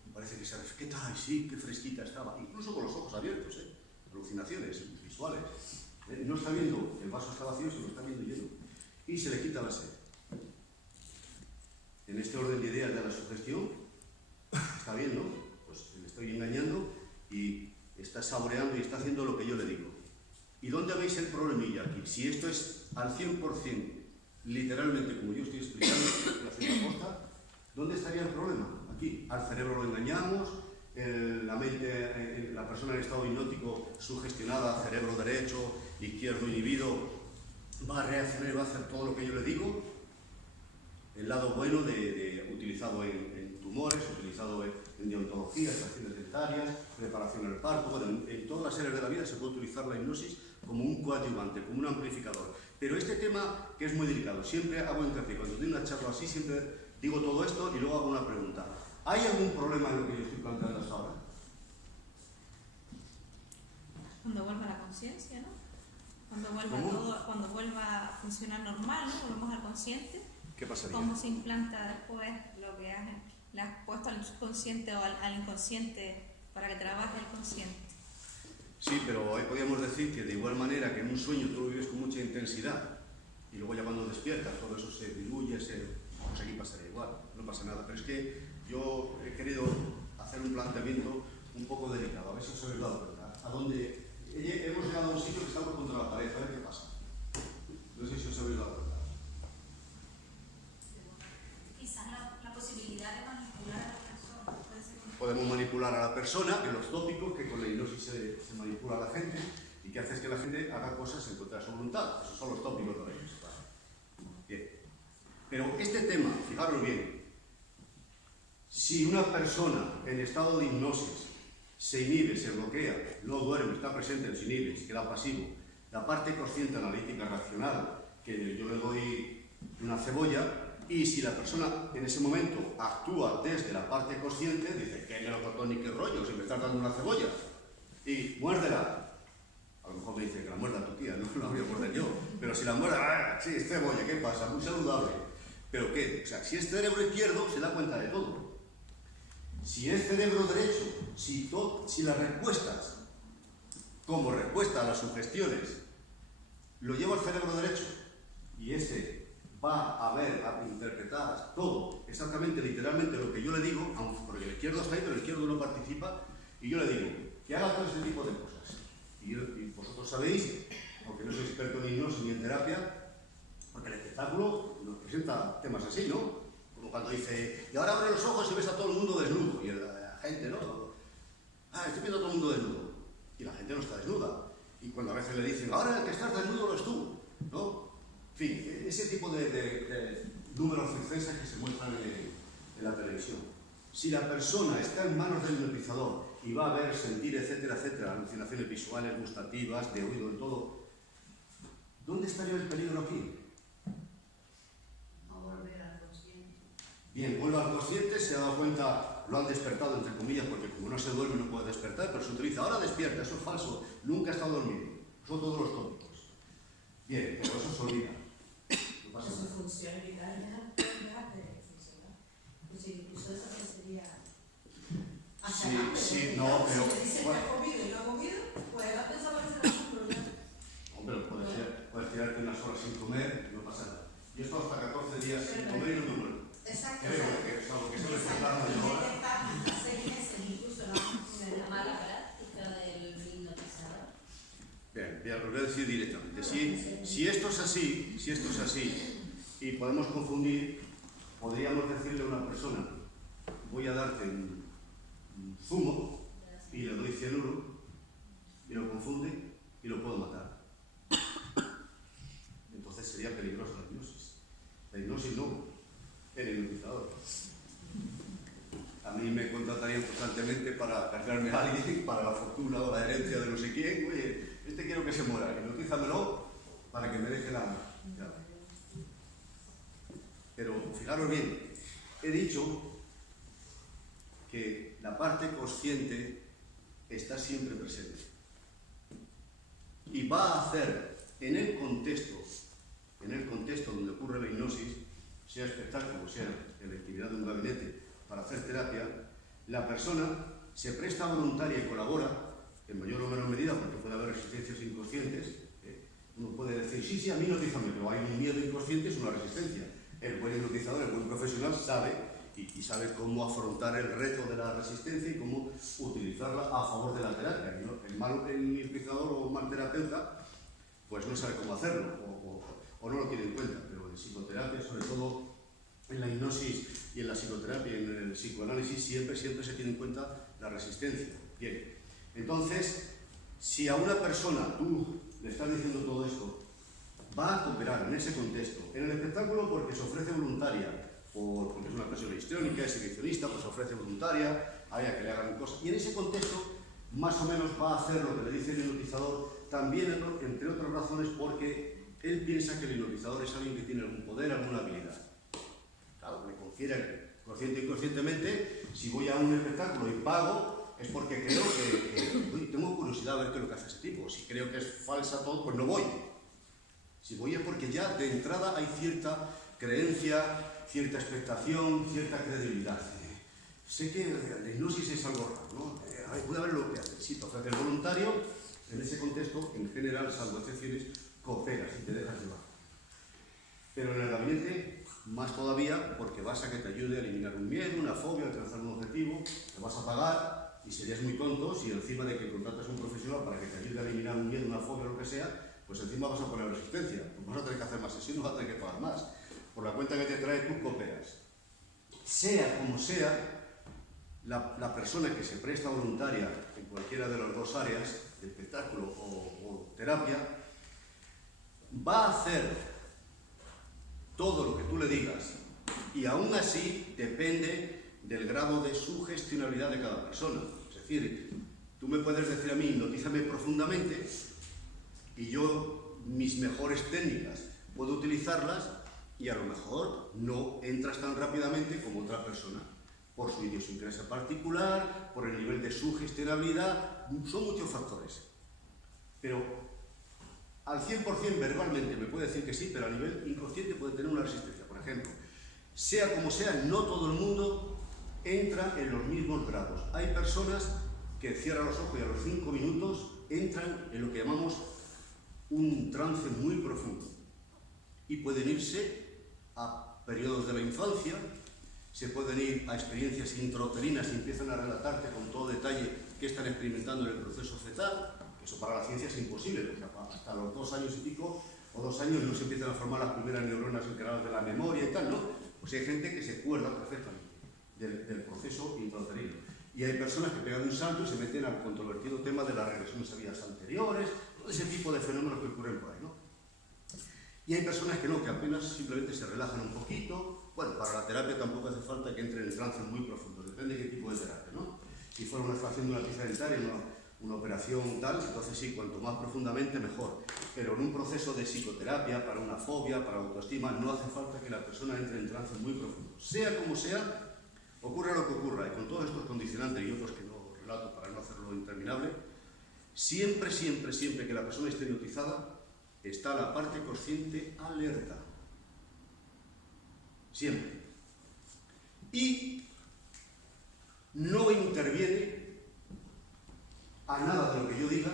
y parece que se resqueta, ay sí, qué fresquita estaba, incluso con los ojos abiertos, alucinaciones visuales. No está viendo que el vaso está vacío, sino está viendo lleno. Y se le quita la sed. En este orden de ideas de la sugestión, está viendo, pues le estoy engañando y está saboreando y está haciendo lo que yo le digo. ¿Y dónde veis el problemilla aquí? Si esto es al 100%, literalmente como yo estoy explicando, la cierta posta, ¿dónde estaría el problema? Aquí, al cerebro lo engañamos, la mente, la persona en estado hipnótico sugestionada, cerebro derecho, izquierdo inhibido, va a reaccionar y va a hacer todo lo que yo le digo, el lado bueno utilizado en tumores, utilizado en deontología, extracciones dentarias, preparación del parto. Bueno, en todas las áreas de la vida se puede utilizar la hipnosis como un coadyuvante, como un amplificador. Pero este tema, que es muy delicado, siempre hago hincapié, cuando doy una charla así, siempre digo todo esto y luego hago una pregunta. ¿Hay algún problema en lo que yo estoy planteando hasta ahora? Cuando vuelva la conciencia, ¿no? Cuando vuelva ¿Cómo? todo, cuando vuelva a funcionar normal, ¿no? Volvemos al consciente. ¿Qué pasaría? ¿Cómo se implanta después lo que le has puesto al subconsciente o al inconsciente para que trabaje el consciente? Sí, pero ahí podríamos decir que de igual manera que en un sueño tú lo vives con mucha intensidad y luego ya cuando despiertas todo eso se diluye, pues aquí pasaría igual, no pasa nada. Pero es que yo he querido hacer un planteamiento un poco delicado, a ver si os habéis dado cuenta. A dónde hemos llegado a un sitio que estamos contra la pared, a ver qué pasa. No sé si os habéis dado cuenta. Quizás la posibilidad de manipular a la persona. Puede ser Podemos manipular a la persona, que los tópicos, que con la hipnosis se manipula a la gente y que hace que la gente haga cosas en contra de su voluntad. Esos son los tópicos de la hipnosis. Bien. Pero este tema, fijaros bien, si una persona en estado de hipnosis se inhibe, se bloquea, no duerme, está presente, se inhibe, se queda pasivo, la parte consciente, analítica, racional, que yo le doy una cebolla, y si la persona en ese momento actúa desde la parte consciente, dice, qué melocotón ni qué rollo, si me estás dando una cebolla, y muérdela. A lo mejor me dice que la muerda tu tía, no la voy a morder yo, pero si la muerda, sí, es cebolla, ¿qué pasa? Muy saludable. ¿Pero qué? O sea, si es cerebro izquierdo, se da cuenta de todo. Si es cerebro derecho, si las respuestas, como respuesta a las sugestiones, lo lleva al cerebro derecho, y ese va a ver, a interpretar todo, exactamente, literalmente lo que yo le digo, aunque porque el izquierdo está ahí, pero el izquierdo no participa, y yo le digo que haga todo este tipo de cosas. Y vosotros sabéis, aunque no soy experto en hipnosis ni en terapia, porque el espectáculo nos presenta temas así, ¿no? Como cuando dice, y ahora abre los ojos y ves a todo el mundo desnudo, y la gente, ¿no? Estoy viendo a todo el mundo desnudo, y la gente no está desnuda. Y cuando a veces le dicen, ahora el que estás desnudo lo es tú, ¿no? En fin, ese tipo de números circenses que se muestran en la televisión. Si la persona está en manos del hipnotizador y va a ver, sentir, etcétera, etcétera, alucinaciones visuales, gustativas, de oído, de todo, ¿dónde estaría el peligro aquí? no volver al consciente. Bien, vuelve al consciente, se ha dado cuenta, lo han despertado, entre comillas, porque como no se duerme no puede despertar, pero se utiliza, ahora despierta, eso es falso, nunca ha estado dormido, son todos los tópicos. Bien, pero eso se olvida. No pasa nada. Su función vital deja de funcionar. Pues incluso eso que sería... Sí, no, pero... Si le dice que ha comido y no ha comido, pues ha pensado que será un problema. Hombre, puedes tirarte unas horas sin comer, no pasa nada. Yo he estado hasta 14 días sin comer y no me muero. Exacto. Creo que es algo que se me está dando yo ahora. Está 6 meses incluso La mala práctica del hipnotizador. Bien, lo voy a decir directamente. Si esto es así, y podemos confundir, podríamos decirle a una persona, voy a darte un zumo y le doy cianuro y lo confunde y lo puedo matar. Entonces sería peligrosa la hipnosis. La hipnosis no, el hipnotizador. A mí me contratarían constantemente para cargarme a alguien, para la fortuna o la herencia de no sé quién. Oye, quiero que se muera, hipnotízamelo para que me deje la... Pero fijaros bien, he dicho que la parte consciente está siempre presente y va a hacer en el contexto donde ocurre la hipnosis, sea espectáculo, sea en la actividad de un gabinete para hacer terapia, la persona se presta voluntaria y colabora en mayor o menor medida, porque puede haber resistencias inconscientes. Uno puede decir, sí, a mí hipnotízame, pero hay un miedo inconsciente, es una resistencia. El buen hipnotizador, el buen profesional sabe y sabe cómo afrontar el reto de la resistencia y cómo utilizarla a favor de la terapia. El mal hipnotizador o mal terapeuta pues no sabe cómo hacerlo o no lo tiene en cuenta, pero en psicoterapia, sobre todo en la hipnosis y en la psicoterapia y en el psicoanálisis, siempre se tiene en cuenta la resistencia. Bien, entonces, si a una persona tú le estás diciendo todo esto, va a cooperar en ese contexto, en el espectáculo porque se ofrece voluntaria, porque es una persona histriónica, es exhibicionista, pues ofrece voluntaria, haya que le hagan cosas. Y en ese contexto, más o menos va a hacer lo que le dice el hipnotizador, también, entre otras razones, porque él piensa que el hipnotizador es alguien que tiene algún poder, alguna habilidad. Claro, le confiere consciente e inconscientemente, si voy a un espectáculo y pago, es porque creo que tengo curiosidad a ver qué es lo que hace ese tipo. Si creo que es falsa todo, pues no voy. Si voy es porque ya de entrada hay cierta creencia, cierta expectación, cierta credibilidad. Sé que la hipnosis es algo raro, ¿no? Voy a ver lo que hace. Si te ofrece el voluntario, en ese contexto, en general, salvo excepciones, cooperas y te dejas llevar. Pero en el gabinete, más todavía, porque vas a que te ayude a eliminar un miedo, una fobia, a alcanzar un objetivo, te vas a pagar y serías muy tonto si encima de que contratas a un profesional para que te ayude a eliminar un miedo, una fobia o lo que sea, pues encima vas a poner resistencia, pues vas a tener que hacer más sesiones, vas a tener que pagar más. Por la cuenta que te trae, tú cooperas. Sea como sea, la persona que se presta voluntaria en cualquiera de las dos áreas, de espectáculo o terapia, va a hacer todo lo que tú le digas y aún así depende del grado de sugestionabilidad de cada persona. Es decir, tú me puedes decir a mí, hipnotízame profundamente y yo mis mejores técnicas puedo utilizarlas y a lo mejor no entras tan rápidamente como otra persona por su idiosincrasia particular, por el nivel de sugestionabilidad, son muchos factores. Pero al 100% verbalmente me puede decir que sí, pero a nivel inconsciente puede tener una resistencia. Por ejemplo, sea como sea, no todo el mundo entra en los mismos grados. Hay personas que cierran los ojos y a los 5 minutos entran en lo que llamamos un trance muy profundo. Y pueden irse a periodos de la infancia, se pueden ir a experiencias intrauterinas y empiezan a relatarte con todo detalle qué están experimentando en el proceso fetal. Eso para la ciencia es imposible, porque hasta los 2 años y pico o 2 años no se empiezan a formar las primeras neuronas encargadas de la memoria y tal, ¿no? Pues hay gente que se acuerda perfectamente del proceso intrauterino. Y hay personas que pegan un salto y se meten al controvertido tema de las regresiones a vidas anteriores, todo ese tipo de fenómenos que ocurren por ahí, ¿no? Y hay personas que no, que apenas simplemente se relajan un poquito. Bueno, para la terapia tampoco hace falta que entren en trance muy profundo, depende de qué tipo de terapia, ¿no? Si fuera una extracción de una pieza dentaria, una operación tal, entonces sí, cuanto más profundamente mejor. Pero en un proceso de psicoterapia, para una fobia, para autoestima, no hace falta que la persona entre en trance muy profundo. Sea como sea, ocurra lo que ocurra, y con todos estos condicionantes y otros que no relato para no hacerlo interminable, siempre, siempre, siempre que la persona esté hipnotizada, está la parte consciente alerta. Siempre. Y no interviene a nada de lo que yo diga,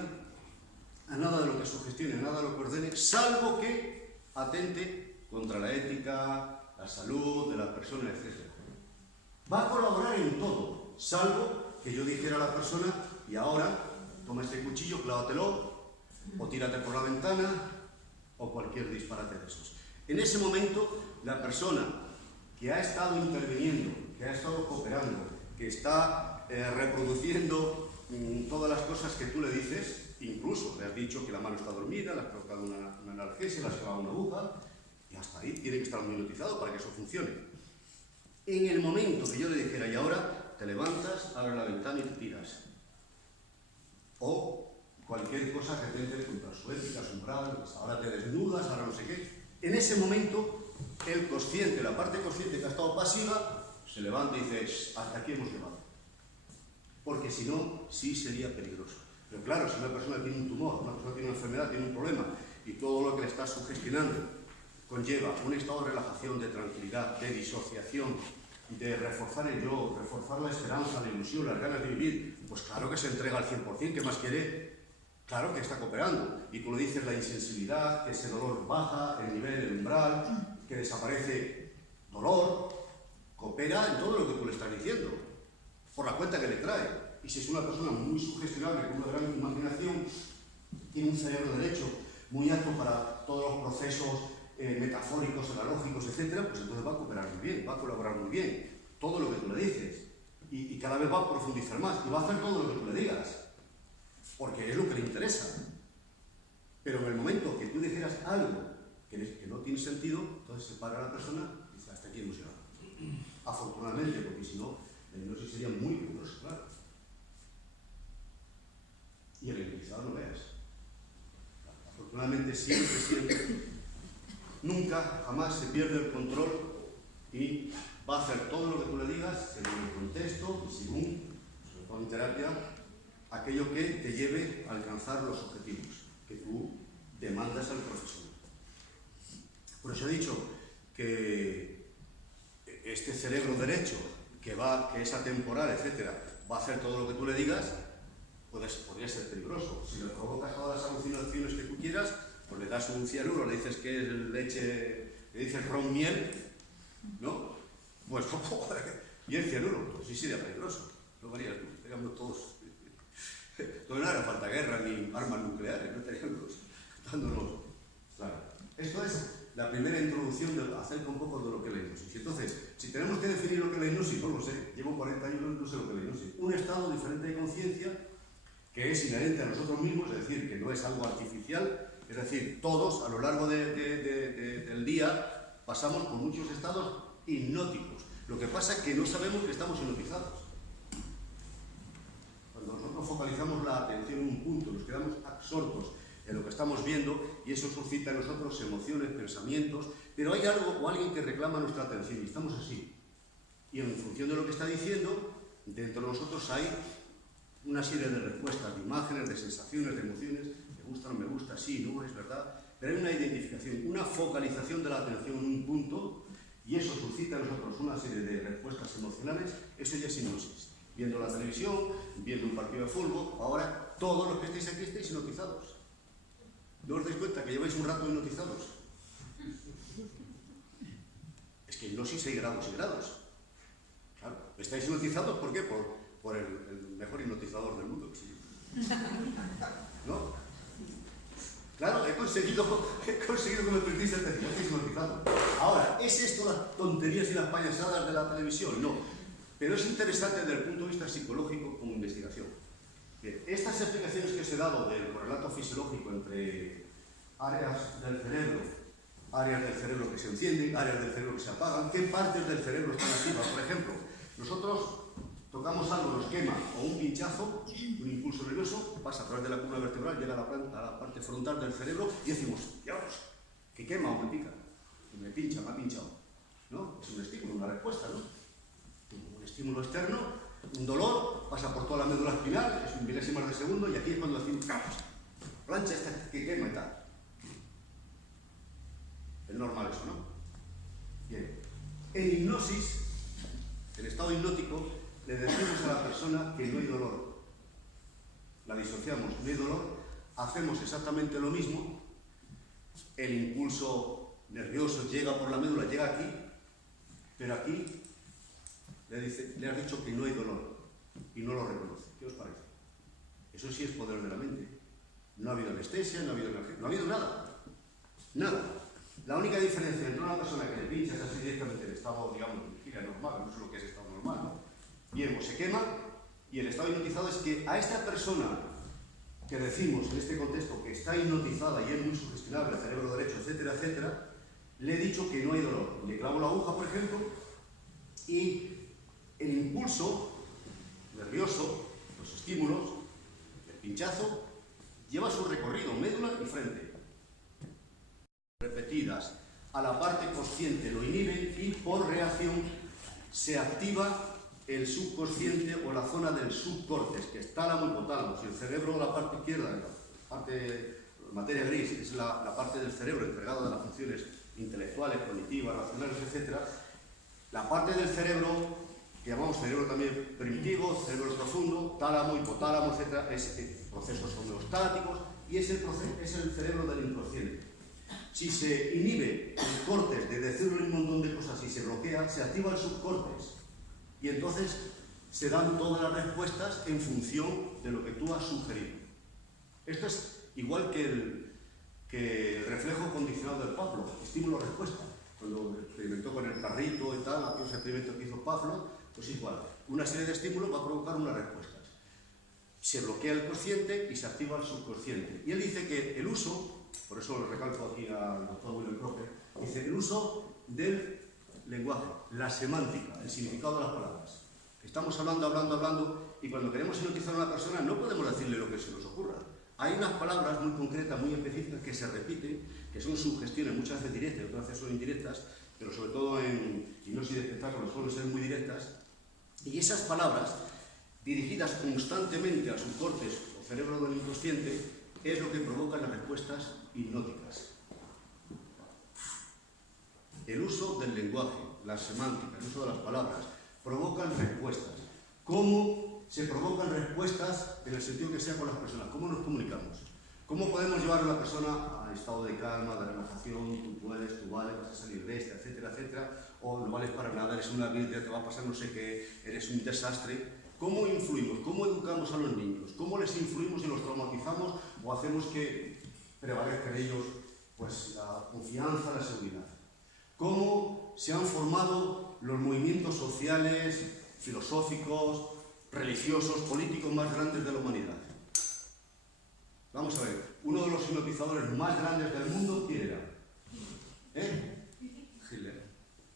a nada de lo que sugestione, a nada de lo que ordene, salvo que atente contra la ética, la salud de la persona, etc. Va a colaborar en todo, salvo que yo dijera a la persona, y ahora toma este cuchillo, clávatelo, o tírate por la ventana, o cualquier disparate de esos. En ese momento, la persona que ha estado interviniendo, que ha estado cooperando, que está reproduciendo todas las cosas que tú le dices, incluso le has dicho que la mano está dormida, le has colocado una analgesia, le has clavado una aguja, y hasta ahí tiene que estar muy hipnotizado para que eso funcione. En el momento que yo le dijera, y ahora te levantas, abres la ventana y te tiras. O cualquier cosa que atente contra su ética, su moral, pues ahora te desnudas, ahora no sé qué. En ese momento, el consciente, la parte consciente que ha estado pasiva, se levanta y dice, hasta aquí hemos llegado. Porque si no, sí sería peligroso. Pero claro, si una persona tiene un tumor, una persona tiene una enfermedad, tiene un problema, y todo lo que le está sugestionando conlleva un estado de relajación, de tranquilidad, de disociación, de reforzar el yo, reforzar la esperanza, la ilusión, las ganas de vivir, pues claro que se entrega al 100%, ¿qué más quiere? Claro que está cooperando. Y tú le dices la insensibilidad, que ese dolor baja, el nivel, el umbral, que desaparece dolor, coopera en todo lo que tú le estás diciendo, por la cuenta que le trae. Y si es una persona muy sugestionable, con una gran imaginación, tiene un cerebro derecho muy alto para todos los procesos metafóricos, analógicos, etc., pues entonces va a cooperar muy bien, va a colaborar muy bien, todo lo que tú le dices. Y cada vez va a profundizar más, y va a hacer todo lo que tú le digas, porque es lo que le interesa. Pero en el momento que tú dijeras algo que no tiene sentido, entonces se para la persona y dice, hasta aquí hemos llegado. afortunadamente, porque si no, la hipnosis sería muy peligroso, claro. Y el hipnotizado no veas. Afortunadamente siempre, nunca, jamás se pierde el control y va a hacer todo lo que tú le digas según el contexto y según, sobre todo en terapia, aquello que te lleve a alcanzar los objetivos que tú demandas al profesional. Por eso he dicho que este cerebro derecho, que es atemporal, etcétera, va a hacer todo lo que tú le digas, podría ser peligroso. Si le provocas todas las alucinaciones que tú quieras, pues le das un cianuro, le dices que es leche, le dices ron miel, ¿no? Pues, y el cianuro, pues sí sería peligroso. Lo harías tú, estaríamos todos. No hará falta guerra ni armas nucleares, no estaríamos dándonos. Claro. Esto es la primera introducción acerca un poco de lo que es la hipnosis. Entonces, si tenemos que definir lo que es la hipnosis, no lo sé, llevo 40 años, no sé lo que es la hipnosis. Un estado diferente de conciencia que es inherente a nosotros mismos, es decir, que no es algo artificial, es decir, todos a lo largo del día pasamos por muchos estados hipnóticos. Lo que pasa es que no sabemos que estamos hipnotizados. Cuando nosotros focalizamos la atención en un punto, nos quedamos absortos en lo que estamos viendo y eso suscita en nosotros emociones, pensamientos, pero hay algo o alguien que reclama nuestra atención y estamos así. Y en función de lo que está diciendo, dentro de nosotros hay una serie de respuestas, de imágenes, de sensaciones, de emociones, me gusta, no me gusta, sí, no, es verdad, pero hay una identificación, una focalización de la atención en un punto y eso suscita en nosotros una serie de respuestas emocionales, eso ya es hipnosis. Viendo la televisión, viendo un partido de fútbol, ahora todos los que estáis aquí estáis hipnotizados. ¿No os dais cuenta que lleváis un rato hipnotizados? Es que hipnosis hay grados y grados. Claro, estáis hipnotizados, ¿por qué? Por el mejor hipnotizador del mundo. ¿No? Claro, he conseguido que me permitís estar hipnotizado. Ahora, ¿es esto las tonterías y las payasadas de la televisión? No. Pero es interesante desde el punto de vista psicológico como investigación. Estas explicaciones que os he dado del correlato fisiológico entre áreas del cerebro que se encienden, áreas del cerebro que se apagan, ¿qué partes del cerebro están activas? Por ejemplo, nosotros tocamos algo, nos quema, o un pinchazo, un impulso nervioso, pasa a través de la columna vertebral, llega a la parte frontal del cerebro y decimos, Dios, que quema o me pica, me pincha, me ha pinchado. ¿No? Es un estímulo, una respuesta, ¿no? Un estímulo externo, un dolor, pasa por toda la médula espinal, es un milésimas de segundo y aquí es cuando decimos, plancha esta que quema y tal. Es normal eso, ¿no? Bien. En hipnosis, el estado hipnótico, le decimos a la persona que no hay dolor. La disociamos, no hay dolor, hacemos exactamente lo mismo, el impulso nervioso llega por la médula, llega aquí, pero aquí le has dicho que no hay dolor y no lo reconoce. ¿Qué os parece? Eso sí es poder de la mente. No ha habido anestesia, no ha habido energía, no ha habido nada. Nada. La única diferencia entre una persona que le pinchas así directamente el estado, digamos, de vigilia normal, no sé lo que es estado normal, ¿no? Bien, pues se quema y el estado hipnotizado es que a esta persona que decimos en este contexto que está hipnotizada y es muy sugestionable, el cerebro derecho, etcétera, etcétera, le he dicho que no hay dolor. Le clavo la aguja, por ejemplo, y el impulso nervioso, los estímulos, el pinchazo, lleva su recorrido, médula y frente. Repetidas a la parte consciente lo inhiben y por reacción se activa el subconsciente o la zona del subcórtex, que es tálamo y hipotálamo. Si el cerebro, la parte izquierda, la parte materia gris, es la parte del cerebro encargada de las funciones intelectuales, cognitivas, racionales, etc. La parte del cerebro, que llamamos cerebro también primitivo, cerebro profundo, tálamo, hipotálamo, etc., es procesos homeostáticos y es el cerebro del inconsciente. Si se inhibe el córtex de decirle un montón de cosas y se bloquea, se activa el subcórtex. Y entonces se dan todas las respuestas en función de lo que tú has sugerido. Esto es igual que el reflejo condicionado de Pavlov, estímulo-respuesta. Cuando experimentó con el carrito y tal, aquellos experimentos que hizo Pavlov, pues igual. Una serie de estímulos va a provocar unas respuestas. Se bloquea el consciente y se activa el subconsciente. Y él dice que el uso, por eso lo recalco aquí al doctor William Crocker, dice el uso del lenguaje, la semántica, el significado de las palabras. Estamos hablando, y cuando queremos hipnotizar a una persona no podemos decirle lo que se nos ocurra. Hay unas palabras muy concretas, muy específicas, que se repiten, que son sugestiones, muchas veces directas y otras veces son indirectas, pero sobre todo en hipnosis de espectáculos suelen ser muy directas, y esas palabras, dirigidas constantemente al subcórtex o cerebro del inconsciente, es lo que provoca las respuestas hipnóticas. El uso del lenguaje, la semántica, el uso de las palabras, provocan respuestas. ¿Cómo se provocan respuestas en el sentido que sea con las personas? ¿Cómo nos comunicamos? ¿Cómo podemos llevar a la persona a estado de calma, de relajación, tú puedes, tú vales, vas a salir de esta, etcétera, etcétera, o no vales para nada, eres una vida, te va a pasar no sé qué, eres un desastre? ¿Cómo influimos? ¿Cómo educamos a los niños? ¿Cómo les influimos y los traumatizamos o hacemos que prevalezca en ellos pues, la confianza, la seguridad? ¿Cómo se han formado los movimientos sociales, filosóficos, religiosos, políticos más grandes de la humanidad? Vamos a ver, uno de los hipnotizadores más grandes del mundo, ¿quién era? Hitler.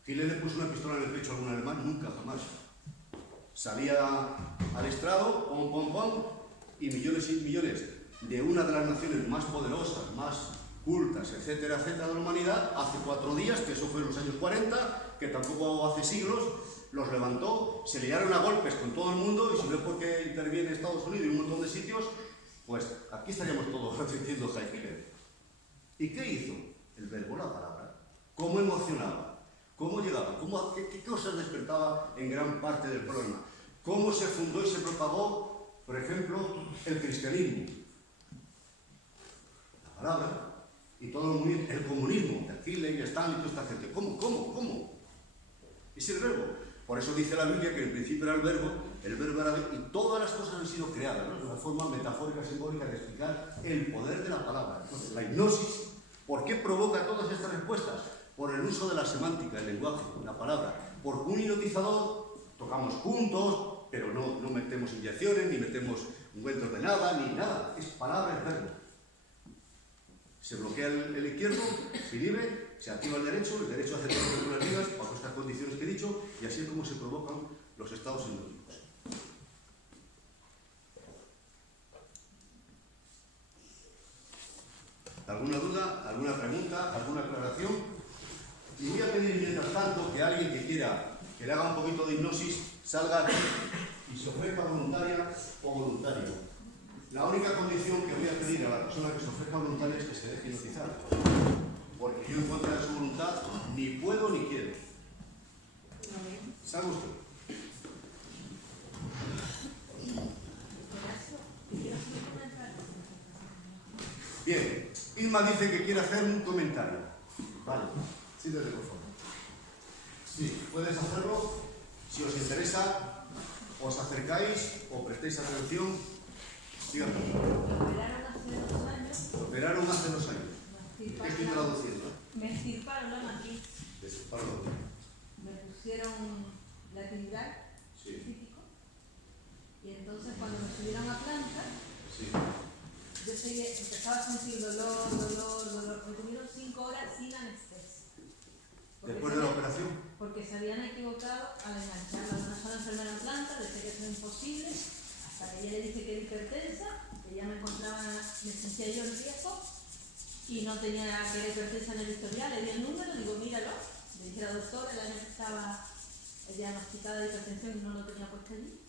Hitler le puso una pistola en el pecho a algún alemán, nunca, jamás. Salía al estrado, pom, pom, pom, y millones de una de las naciones más poderosas, más cultas, etcétera, etcétera, de la humanidad, hace 4 días, que eso fue en los años 40, que tampoco hace siglos, los levantó, se liaron a golpes con todo el mundo, y si no es porque interviene Estados Unidos y un montón de sitios, pues aquí estaríamos todos repitiendo Heil Hitler. ¿Y qué hizo? El verbo, la palabra. ¿Cómo emocionaba? ¿Cómo llegaba? ¿Qué cosas despertaba en gran parte del problema? ¿Cómo se fundó y se propagó, por ejemplo, el cristianismo? La palabra. Y todo el comunismo, el Hitler y Stalin y toda esta gente. ¿Cómo? Es el verbo. Por eso dice la Biblia que en principio era el verbo era y todas las cosas han sido creadas, ¿no? De una forma metafórica, simbólica de explicar el poder de la palabra. Entonces, la hipnosis, ¿por qué provoca todas estas respuestas? Por el uso de la semántica, el lenguaje, la palabra. Porque un hipnotizador, tocamos juntos, pero no metemos inyecciones, ni metemos ungüentos de nada, ni nada. Es palabra, es verbo. Se bloquea el izquierdo, se inhibe, se activa el derecho hace todas las reglas bajo estas condiciones que he dicho, y así es como se provocan los estados hipnóticos. ¿Alguna duda, alguna pregunta, alguna aclaración? Y voy a pedir mientras tanto que alguien que quiera que le haga un poquito de hipnosis salga aquí y se ofrezca voluntaria o voluntario. La única condición que voy a pedir a la persona que se ofrezca voluntaria es que se deje hipnotizar. Porque yo en contra de su voluntad ni puedo ni quiero. ¿Sabe usted? Bien, Irma dice que quiere hacer un comentario. Vale, siéntate por favor. Sí, puedes hacerlo. Si os interesa, os acercáis o prestéis atención. Dígame. Operaron hace 2 años. ¿Qué estoy traduciendo? Me extirparon la matriz. Perdón. Me pusieron la actividad físico. Y entonces cuando me subieron a planta, yo empezaba a sentir dolor. Me tuvieron 5 horas sin anestesia. ¿Después de la operación? Porque se habían equivocado al engancharla a una sola enfermera en planta, decía que eso era imposible. Hasta que ella le dije que era hipertensa, que ya me sentía yo en riesgo y no tenía que era hipertensa en el historial. Le di el número, digo, míralo. Le dije a la doctora, el año que estaba diagnosticada de hipertensión y no lo tenía puesto allí.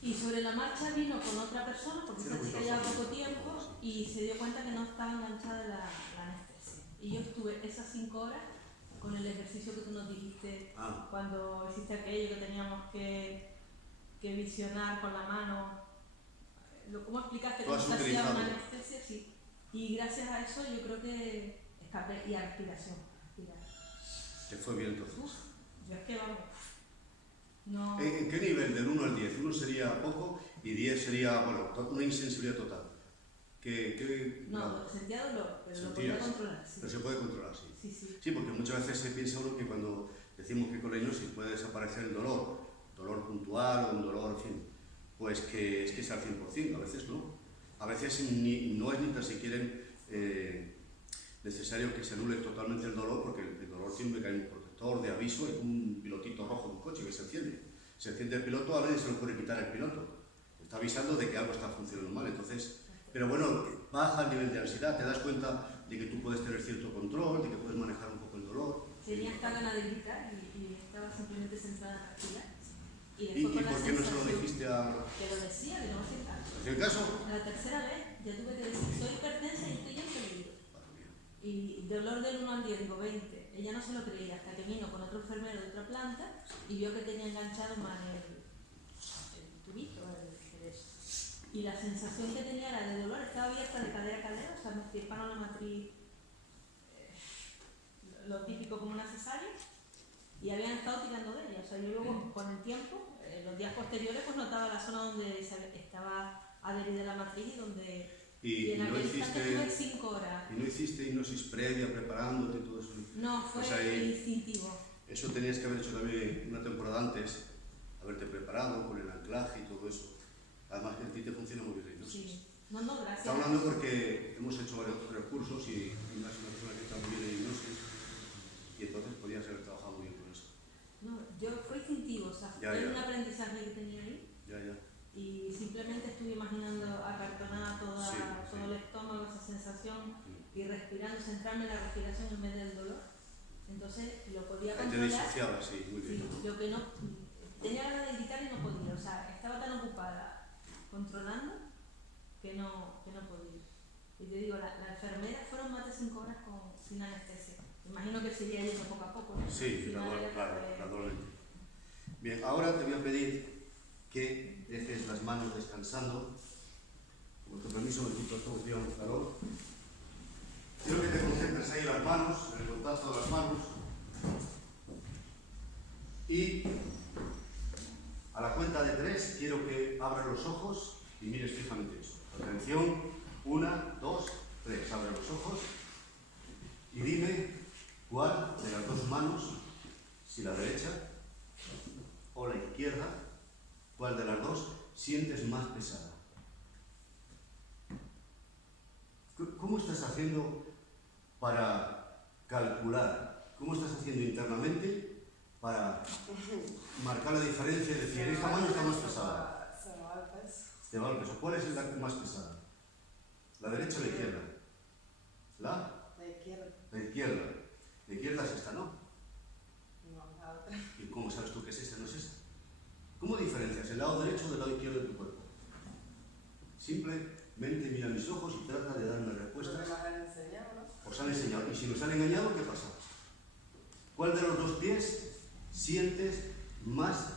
Y sobre la marcha vino con otra persona, porque esa chica llevaba poco tiempo y se dio cuenta que no estaba enganchada la anestesia. Y yo estuve esas 5 horas con el ejercicio que tú nos dijiste cuando hiciste aquello que teníamos que visionar con la mano. ¿Cómo explicaste cómo se hacía una anestesia? Sí. Y gracias a eso yo creo que escapé. Y a respiración. ¿Te fue bien entonces? Yo es que vamos. No. ¿En qué nivel? Del 1 al 10. 1 sería poco y 10 sería, bueno, una insensibilidad total. No, sentía dolor, pero lo podía controlar. Sí. Pero se puede controlar, sí. Sí. Sí, porque muchas veces se piensa uno que cuando decimos que con la hipnosis puede desaparecer el dolor puntual o un dolor, en fin, pues que es que sea al 100%, a veces no. A veces no es ni tan siquiera necesario que se anule totalmente el dolor, porque el dolor tiene un mecanismo protector. interruptor de aviso, es un pilotito rojo de un coche que se enciende. Se enciende el piloto, a nadie se le puede quitar el piloto. Está avisando de que algo está funcionando mal. Entonces, pero bueno, baja el nivel de ansiedad, te das cuenta de que tú puedes tener cierto control, de que puedes manejar un poco el dolor. Tenía esta gana de gritar y estaba simplemente sentada tranquila. ¿Y después con la por qué no se lo sensación dijiste a...? que lo decía, que no me hacía caso. ¿En el caso? La tercera vez ya tuve que decir, soy hipertensa y estoy en peligro. Y dolor del 1 al 10, digo 20. Ella no se lo creía hasta que vino con otro enfermero de otra planta y vio que tenía enganchado mal el tubito, el eso. Y la sensación que tenía era de dolor, estaba abierta de cadera a cadera, o sea, me estirparon la matriz, lo típico como una cesárea, y habían estado tirando de ella. O sea, yo luego, con el tiempo, los días posteriores, pues notaba la zona donde estaba adherida la matriz y donde... Y en aquel instante estuve 5 horas. ¿Y no hiciste hipnosis previa, preparándote y todo eso? No, fue instintivo. Eso tenías que haber hecho también una temporada antes, haberte preparado con el anclaje y todo eso. Además que a ti te funciona muy bien la hipnosis. Sí. No, gracias. Está hablando porque hemos hecho varios cursos y una persona que está muy bien en hipnosis y entonces podías haber trabajado muy bien con eso. No, yo fue instintivo, o sea, fue un aprendizaje que tenía ahí. Ya. Y simplemente estuve imaginando acartonada todo el estómago, esa sensación, y respirando, centrarme en la respiración en vez del dolor. Entonces lo podía controlar. Te disociaba, sí, muy bien. Sí, lo que no, tenía ganas de gritar y no podía, o sea, estaba tan ocupada controlando que no podía. Y te digo, la enfermera fueron más de 5 horas sin anestesia. Imagino que seguía yendo poco a poco, ¿no? Sí, gradualmente. Bien, ahora te voy a pedir que dejes las manos descansando. Con tu permiso me quito todo, estoy un calor. Quiero que te concentres ahí en las manos, en el contacto de las manos. Y a la cuenta de 3 quiero que abras los ojos y mires fijamente eso. Atención, 1, 2, 3. Abre los ojos y dime cuál de las dos manos, si la derecha o la izquierda, cuál de las dos sientes más pesada. ¿Cómo estás haciendo para calcular? ¿Cómo estás haciendo internamente para marcar la diferencia y decir, esta mano está más pesada? Se va al peso. ¿Cuál es la más pesada? ¿La derecha o la izquierda? La izquierda. La izquierda. La izquierda es esta, ¿no? No, la otra. ¿Y cómo sabes tú que es esta, no es esta? ¿Cómo diferencias el lado derecho del lado izquierdo de tu cuerpo? Simplemente mira mis ojos y trata de darme respuestas. Porque nos han enseñado, ¿no? Os han enseñado. Y si nos han engañado, ¿qué pasa? ¿Cuál de los dos pies sientes más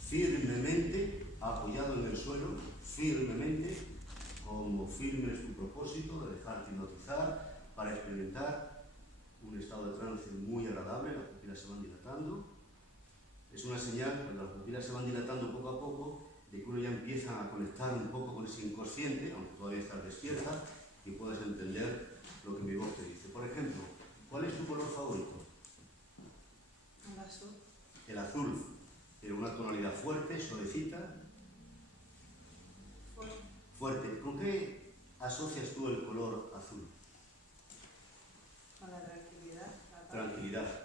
firmemente apoyado en el suelo? Firmemente, como firme es tu propósito de dejarte hipnotizar para experimentar un estado de trance muy agradable. Las pupilas se van dilatando. Es una señal, cuando las pupilas se van dilatando poco a poco, de que uno ya empieza a conectar un poco con ese inconsciente, aunque todavía estás despierta, y puedes entender lo que mi voz te dice. Por ejemplo, ¿cuál es tu color favorito? El azul. El azul, pero una tonalidad fuerte, suavecita. Fuerte. ¿Con qué asocias tú el color azul? Con la tranquilidad. Tranquilidad.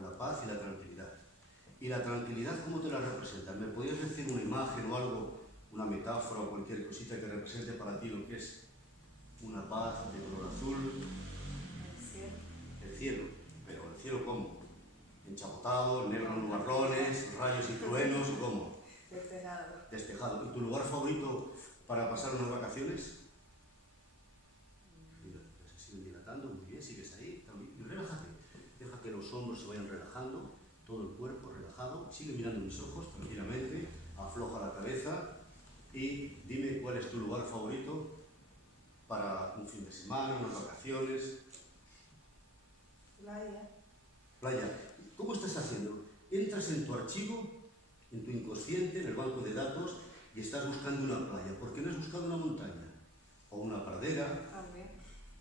La paz y la tranquilidad. ¿Y la tranquilidad cómo te la representas? ¿Me podrías decir una imagen o algo, una metáfora o cualquier cosita que represente para ti lo que es una paz de color azul? El cielo. El cielo. ¿Pero el cielo cómo? ¿Enchapotado, negro en nubarrones, rayos y truenos o cómo? Despejado. Despejado. ¿Y tu lugar favorito para pasar unas vacaciones? Mira, se siguen dilatando, muy bien, sigues ahí. Y relájate. Deja que los hombros se vayan relajando, todo el cuerpo relajado. Sigue mirando mis ojos tranquilamente, afloja la cabeza y dime cuál es tu lugar favorito para un fin de semana, unas vacaciones. Playa. Playa. ¿Cómo estás haciendo? Entras en tu archivo, en tu inconsciente, en el banco de datos, y estás buscando una playa. ¿Por qué no has buscado una montaña? ¿O una pradera? También.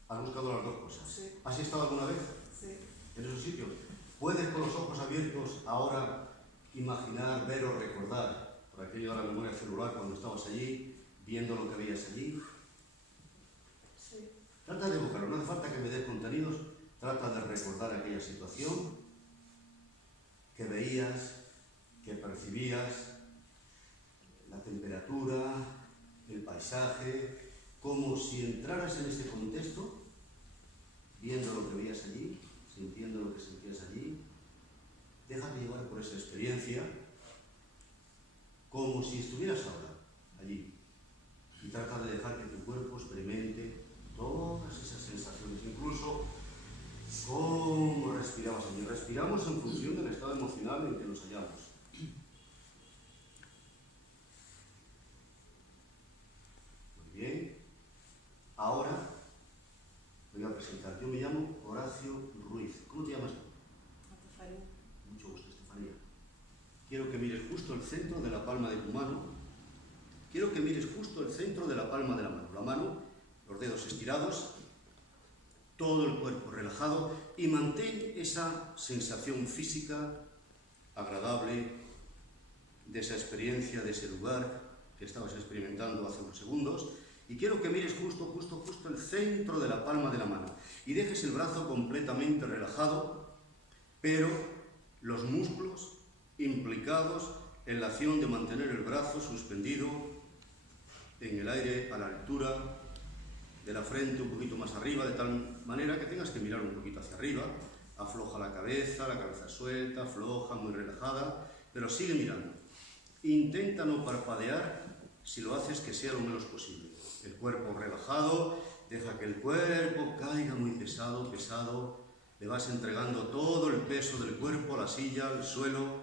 Has buscado las dos cosas. Sí. ¿Has estado alguna vez Sí. en esos sitios? ¿Puedes con los ojos abiertos ahora imaginar, ver o recordar, por aquello de la memoria celular, cuando estabas allí, viendo lo que veías allí? Sí. Trata de evocarlo, no hace falta que me des contenidos, trata de recordar aquella situación que veías, que percibías, la temperatura, el paisaje, como si entraras en ese contexto, viendo lo que veías allí, sintiendo lo que sentías allí. Déjate llevar por esa experiencia como si estuvieras ahora allí y trata de dejar que tu cuerpo experimente todas esas sensaciones, incluso cómo respirabas allí. Respiramos en función del estado emocional en que nos hallamos. Muy bien. Ahora voy a presentar. Yo me llamo Horacio Ruiz. ¿Cómo te llamas tú? Estefanía. Mucho gusto, Estefanía. Quiero que mires justo el centro de la palma de tu mano. Quiero que mires justo el centro de la palma de la mano. La mano, los dedos estirados, todo el cuerpo relajado y mantén esa sensación física agradable de esa experiencia, de ese lugar que estabas experimentando hace unos segundos. Y quiero que mires justo el centro de la palma de la mano y dejes el brazo completamente relajado, pero los músculos implicados en la acción de mantener el brazo suspendido en el aire a la altura de la frente, un poquito más arriba, de tal manera que tengas que mirar un poquito hacia arriba. Afloja la cabeza suelta, afloja, muy relajada, pero sigue mirando. Intenta no parpadear, si lo haces que sea lo menos posible. El cuerpo relajado, deja que el cuerpo caiga muy pesado, le vas entregando todo el peso del cuerpo a la silla, al suelo,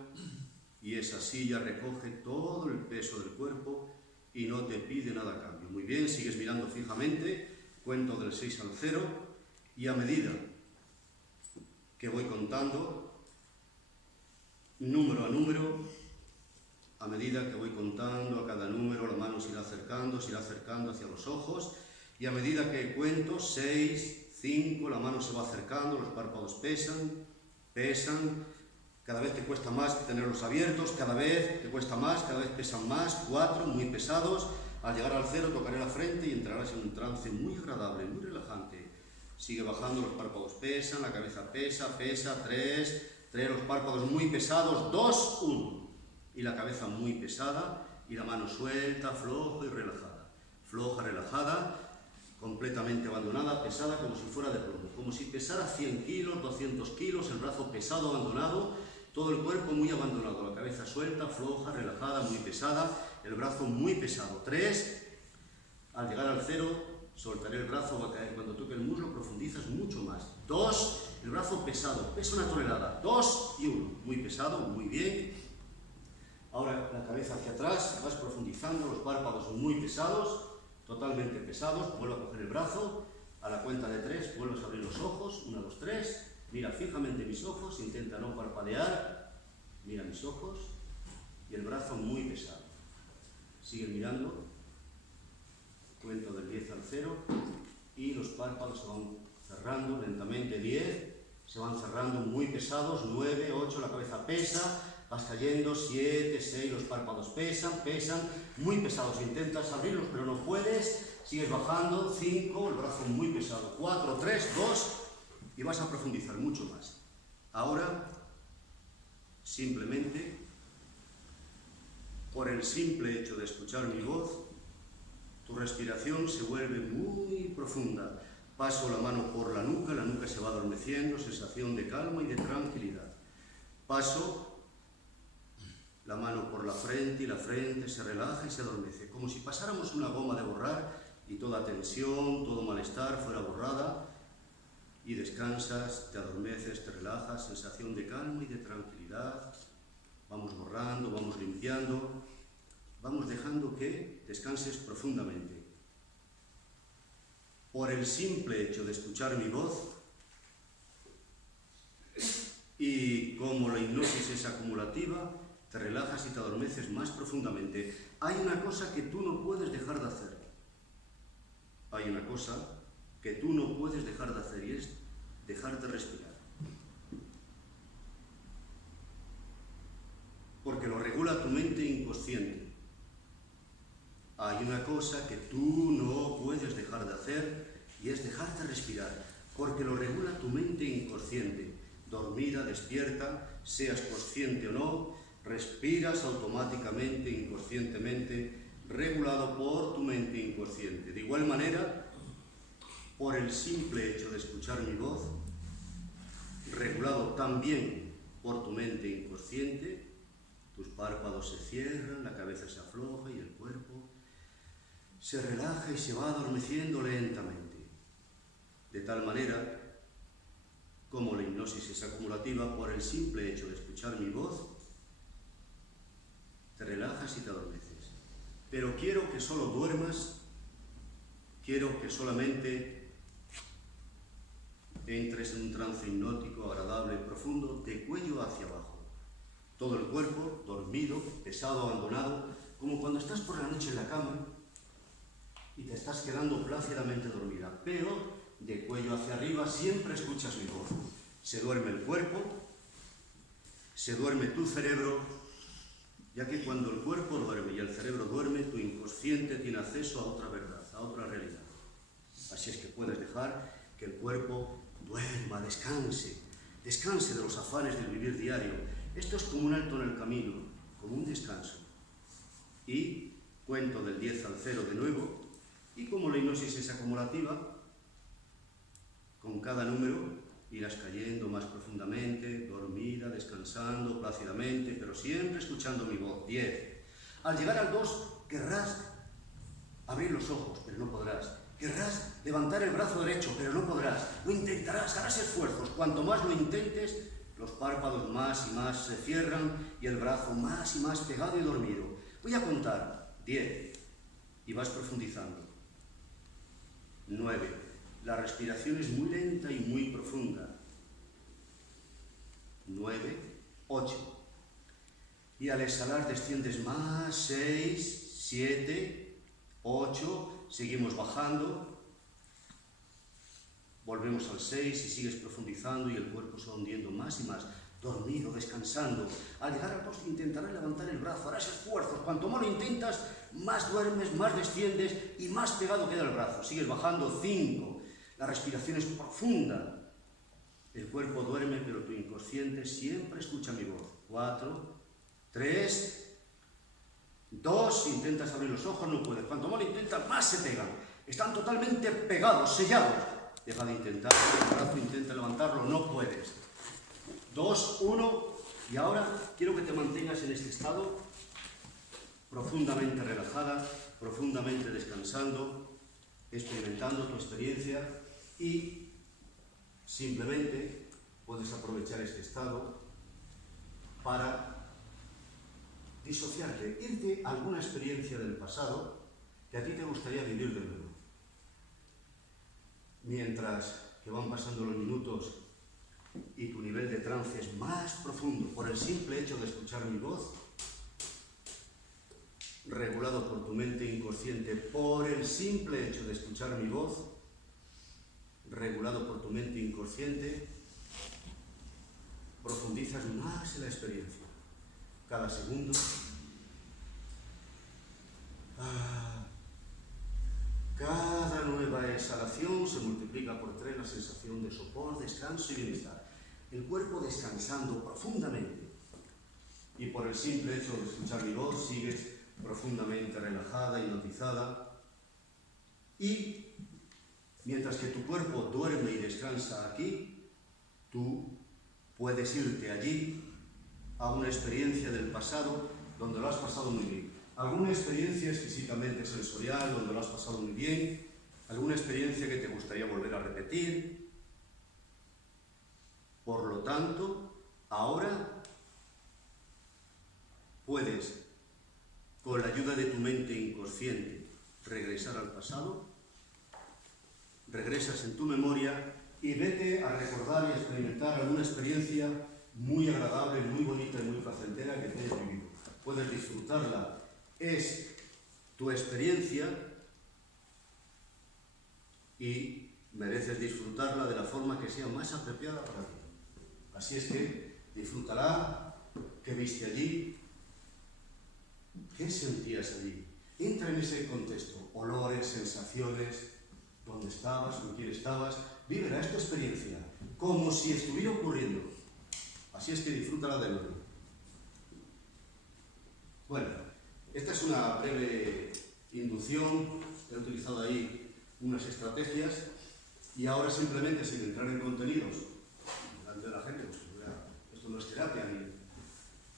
y esa silla recoge todo el peso del cuerpo y no te pide nada a cambio. Muy bien, sigues mirando fijamente, cuento del 6 al 0, y a medida que voy contando, número a número, a medida que voy contando a cada número, la mano se irá acercando hacia los ojos, y a medida que cuento, 6, 5, la mano se va acercando, los párpados pesan, cada vez te cuesta más tenerlos abiertos, cada vez te cuesta más, cada vez pesan más, 4, muy pesados. Al llegar al 0 tocaré la frente y entrarás en un trance muy agradable, muy relajante. Sigue bajando, los párpados pesan, la cabeza pesa, 3, los párpados muy pesados, 2, 1. Y la cabeza muy pesada y la mano suelta, floja y relajada. Floja, relajada, completamente abandonada, pesada como si fuera de plomo. Como si pesara 100 kilos, 200 kilos, el brazo pesado, abandonado, todo el cuerpo muy abandonado. La cabeza suelta, floja, relajada, muy pesada, el brazo muy pesado. 3, al llegar al 0, soltaré el brazo, va a caer. Cuando toque el muslo profundizas mucho más. 2, el brazo pesado, pesa 1 tonelada. 2 y 1, muy pesado, muy bien. Ahora la cabeza hacia atrás, vas profundizando, los párpados muy pesados, totalmente pesados. Vuelvo a coger el brazo, a la cuenta de 3, vuelves a abrir los ojos, 1, 2, 3, mira fijamente mis ojos, intenta no parpadear, mira mis ojos, y el brazo muy pesado. Sigue mirando, cuento del 10 al 0, y los párpados se van cerrando lentamente, 10, se van cerrando muy pesados, 9, 8, la cabeza pesa, vas cayendo, 7, 6, los párpados pesan, muy pesados, intentas abrirlos pero no puedes, sigues bajando, 5, el brazo muy pesado, 4, 3, 2, y vas a profundizar mucho más. Ahora, simplemente, por el simple hecho de escuchar mi voz, tu respiración se vuelve muy profunda. Paso la mano por la nuca se va adormeciendo, sensación de calma y de tranquilidad. Paso la mano por la frente y la frente se relaja y se adormece, como si pasáramos una goma de borrar y toda tensión, todo malestar fuera borrada, y descansas, te adormeces, te relajas, sensación de calma y de tranquilidad. Vamos borrando, vamos limpiando, vamos dejando que descanses profundamente. Por el simple hecho de escuchar mi voz, y como la hipnosis es acumulativa, te relajas y te adormeces más profundamente. Hay una cosa que tú no puedes dejar de hacer. Hay una cosa que tú no puedes dejar de hacer y es dejar de respirar. Porque lo regula tu mente inconsciente. Hay una cosa que tú no puedes dejar de hacer y es dejar de respirar. Porque lo regula tu mente inconsciente. dormida, despierta, seas consciente o no, respiras automáticamente, inconscientemente, regulado por tu mente inconsciente. De igual manera, por el simple hecho de escuchar mi voz, regulado también por tu mente inconsciente, tus párpados se cierran, la cabeza se afloja y el cuerpo se relaja y se va adormeciendo lentamente. De tal manera, como la hipnosis es acumulativa, por el simple hecho de escuchar mi voz, te relajas y te adormeces. Pero quiero que solo duermas, quiero que solamente entres en un trance hipnótico, agradable, profundo, de cuello hacia abajo. Todo el cuerpo dormido, pesado, abandonado, como cuando estás por la noche en la cama y te estás quedando plácidamente dormida. Pero de cuello hacia arriba siempre escuchas mi voz. Se duerme el cuerpo, se duerme tu cerebro, ya que cuando el cuerpo duerme y el cerebro duerme, tu inconsciente tiene acceso a otra verdad, a otra realidad. Así es que puedes dejar que el cuerpo duerma, descanse de los afanes del vivir diario. Esto es como un alto en el camino, como un descanso. Y cuento del 10 al 0 de nuevo, y como la hipnosis es acumulativa, con cada número irás cayendo más profundamente, dormida, descansando plácidamente, pero siempre escuchando mi voz. 10. Al llegar al 2, querrás abrir los ojos, pero no podrás. Querrás levantar el brazo derecho, pero no podrás. Lo intentarás, harás esfuerzos. Cuanto más lo intentes, los párpados más y más se cierran y el brazo más y más pegado y dormido. Voy a contar. 10. Y vas profundizando. 9. La respiración es muy lenta y muy profunda. 9, 8. Y al exhalar desciendes más. 6, 7, 8. Seguimos bajando. Volvemos al 6 y sigues profundizando y el cuerpo se va hundiendo más y más. Dormido, descansando. Al llegar al 2 intentarás levantar el brazo, harás esfuerzos. Cuanto más lo intentas, más duermes, más desciendes y más pegado queda el brazo. Sigues bajando. 5. La respiración es profunda. El cuerpo duerme, pero tu inconsciente siempre escucha mi voz. 4, 3, 2, intentas abrir los ojos, no puedes. Cuanto más lo intentas, más se pegan. Están totalmente pegados, sellados. Deja de intentar, el brazo intenta levantarlo, no puedes. 2, 1, y ahora quiero que te mantengas en este estado, profundamente relajada, profundamente descansando, experimentando tu experiencia. Y simplemente puedes aprovechar este estado para disociarte, irte a alguna experiencia del pasado que a ti te gustaría vivir de nuevo. Mientras que van pasando los minutos y tu nivel de trance es más profundo por el simple hecho de escuchar mi voz, regulado por tu mente inconsciente por el simple hecho de escuchar mi voz, regulado por tu mente inconsciente, profundizas más en la experiencia. Cada segundo, cada nueva exhalación se multiplica por 3 la sensación de sopor, descanso y bienestar. El cuerpo descansando profundamente. Y por el simple hecho de escuchar mi voz, sigues profundamente relajada, hipnotizada. Y mientras que tu cuerpo duerme y descansa aquí, tú puedes irte allí a una experiencia del pasado donde lo has pasado muy bien. Alguna experiencia exquisitamente sensorial donde lo has pasado muy bien, alguna experiencia que te gustaría volver a repetir. Por lo tanto, ahora puedes, con la ayuda de tu mente inconsciente, regresar al pasado. Regresas en tu memoria y vete a recordar y a experimentar alguna experiencia muy agradable, muy bonita y muy placentera que te hayas vivido. Puedes disfrutarla. Es tu experiencia y mereces disfrutarla de la forma que sea más apropiada para ti. Así es que disfrútala. ¿Qué viste allí? ¿Qué sentías allí? Entra en ese contexto. Olores, sensaciones, dónde estabas, con quién estabas. Vívela esta experiencia como si estuviera ocurriendo. Así es que disfrútala de nuevo. Bueno, esta es una breve inducción. He utilizado ahí unas estrategias y ahora simplemente, sin entrar en contenidos delante de la gente, pues esto no es terapia,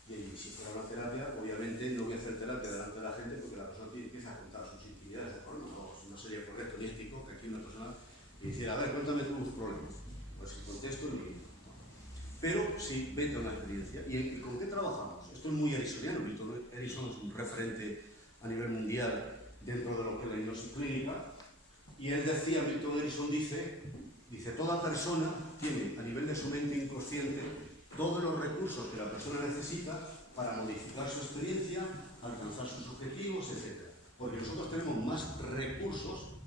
y si fuera una terapia, obviamente no voy a hacer terapia delante de la gente porque la persona empieza a contar sus intimidades de forma, no sería correcto ni ético que aquí una persona le hiciera, a ver, cuéntame tus problemas. Pues si contesto, ni. Pero sí, vete a una experiencia. ¿Y con qué trabajamos? Esto es muy erisoniano. Milton Erickson es un referente a nivel mundial dentro de lo que es la hipnosis clínica. Y él decía, Milton Erickson dice, toda persona tiene a nivel de su mente inconsciente todos los recursos que la persona necesita para modificar su experiencia, alcanzar sus objetivos, etc. Porque nosotros tenemos más recursos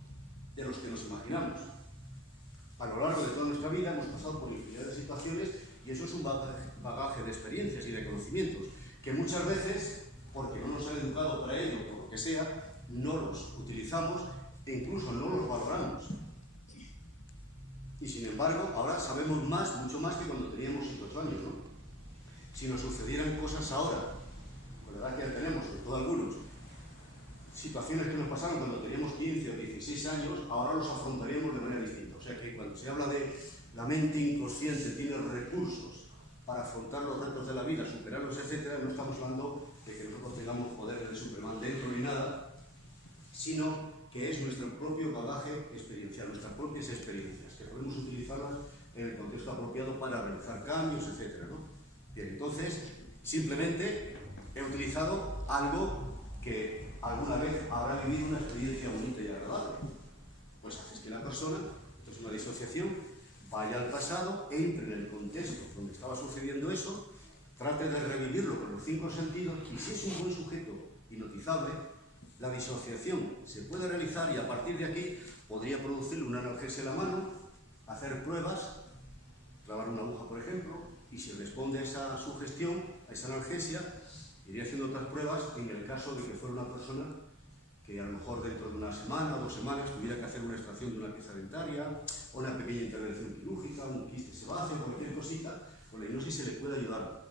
de los que nos imaginamos. A lo largo de toda nuestra vida hemos pasado por infinidad de situaciones y eso es un bagaje de experiencias y de conocimientos que muchas veces, porque no nos han educado para ello, por lo que sea, no los utilizamos e incluso no los valoramos. Y sin embargo, ahora sabemos más, mucho más que cuando teníamos 7 o 8 años, ¿no? Si nos sucedieran cosas ahora, con la edad que ya tenemos, sobre todo algunos, situaciones que nos pasaron cuando teníamos 15 o 16 años, ahora los afrontaríamos de manera distinta. O sea que cuando se habla de la mente inconsciente tiene recursos para afrontar los retos de la vida, superarlos, etc., no estamos hablando de que nosotros tengamos poderes de Superman dentro ni nada, sino que es nuestro propio bagaje experiencial, nuestras propias experiencias, que podemos utilizarlas en el contexto apropiado para realizar cambios, etc., ¿no? Bien, entonces, simplemente he utilizado algo que alguna vez habrá vivido una experiencia bonita y agradable. Pues haces que la persona, esto es una disociación, vaya al pasado, entre en el contexto donde estaba sucediendo eso, trate de revivirlo con los 5 sentidos y si es un buen sujeto hipnotizable, la disociación se puede realizar y a partir de aquí podría producirle una analgesia en la mano, hacer pruebas, clavar una aguja por ejemplo, y si responde a esa sugestión, a esa analgesia, iría haciendo otras pruebas en el caso de que fuera una persona que a lo mejor dentro de una semana o 2 semanas tuviera que hacer una extracción de una pieza dentaria o una pequeña intervención quirúrgica, un quiste sebáceo, cualquier cosita, con la hipnosis se le puede ayudar.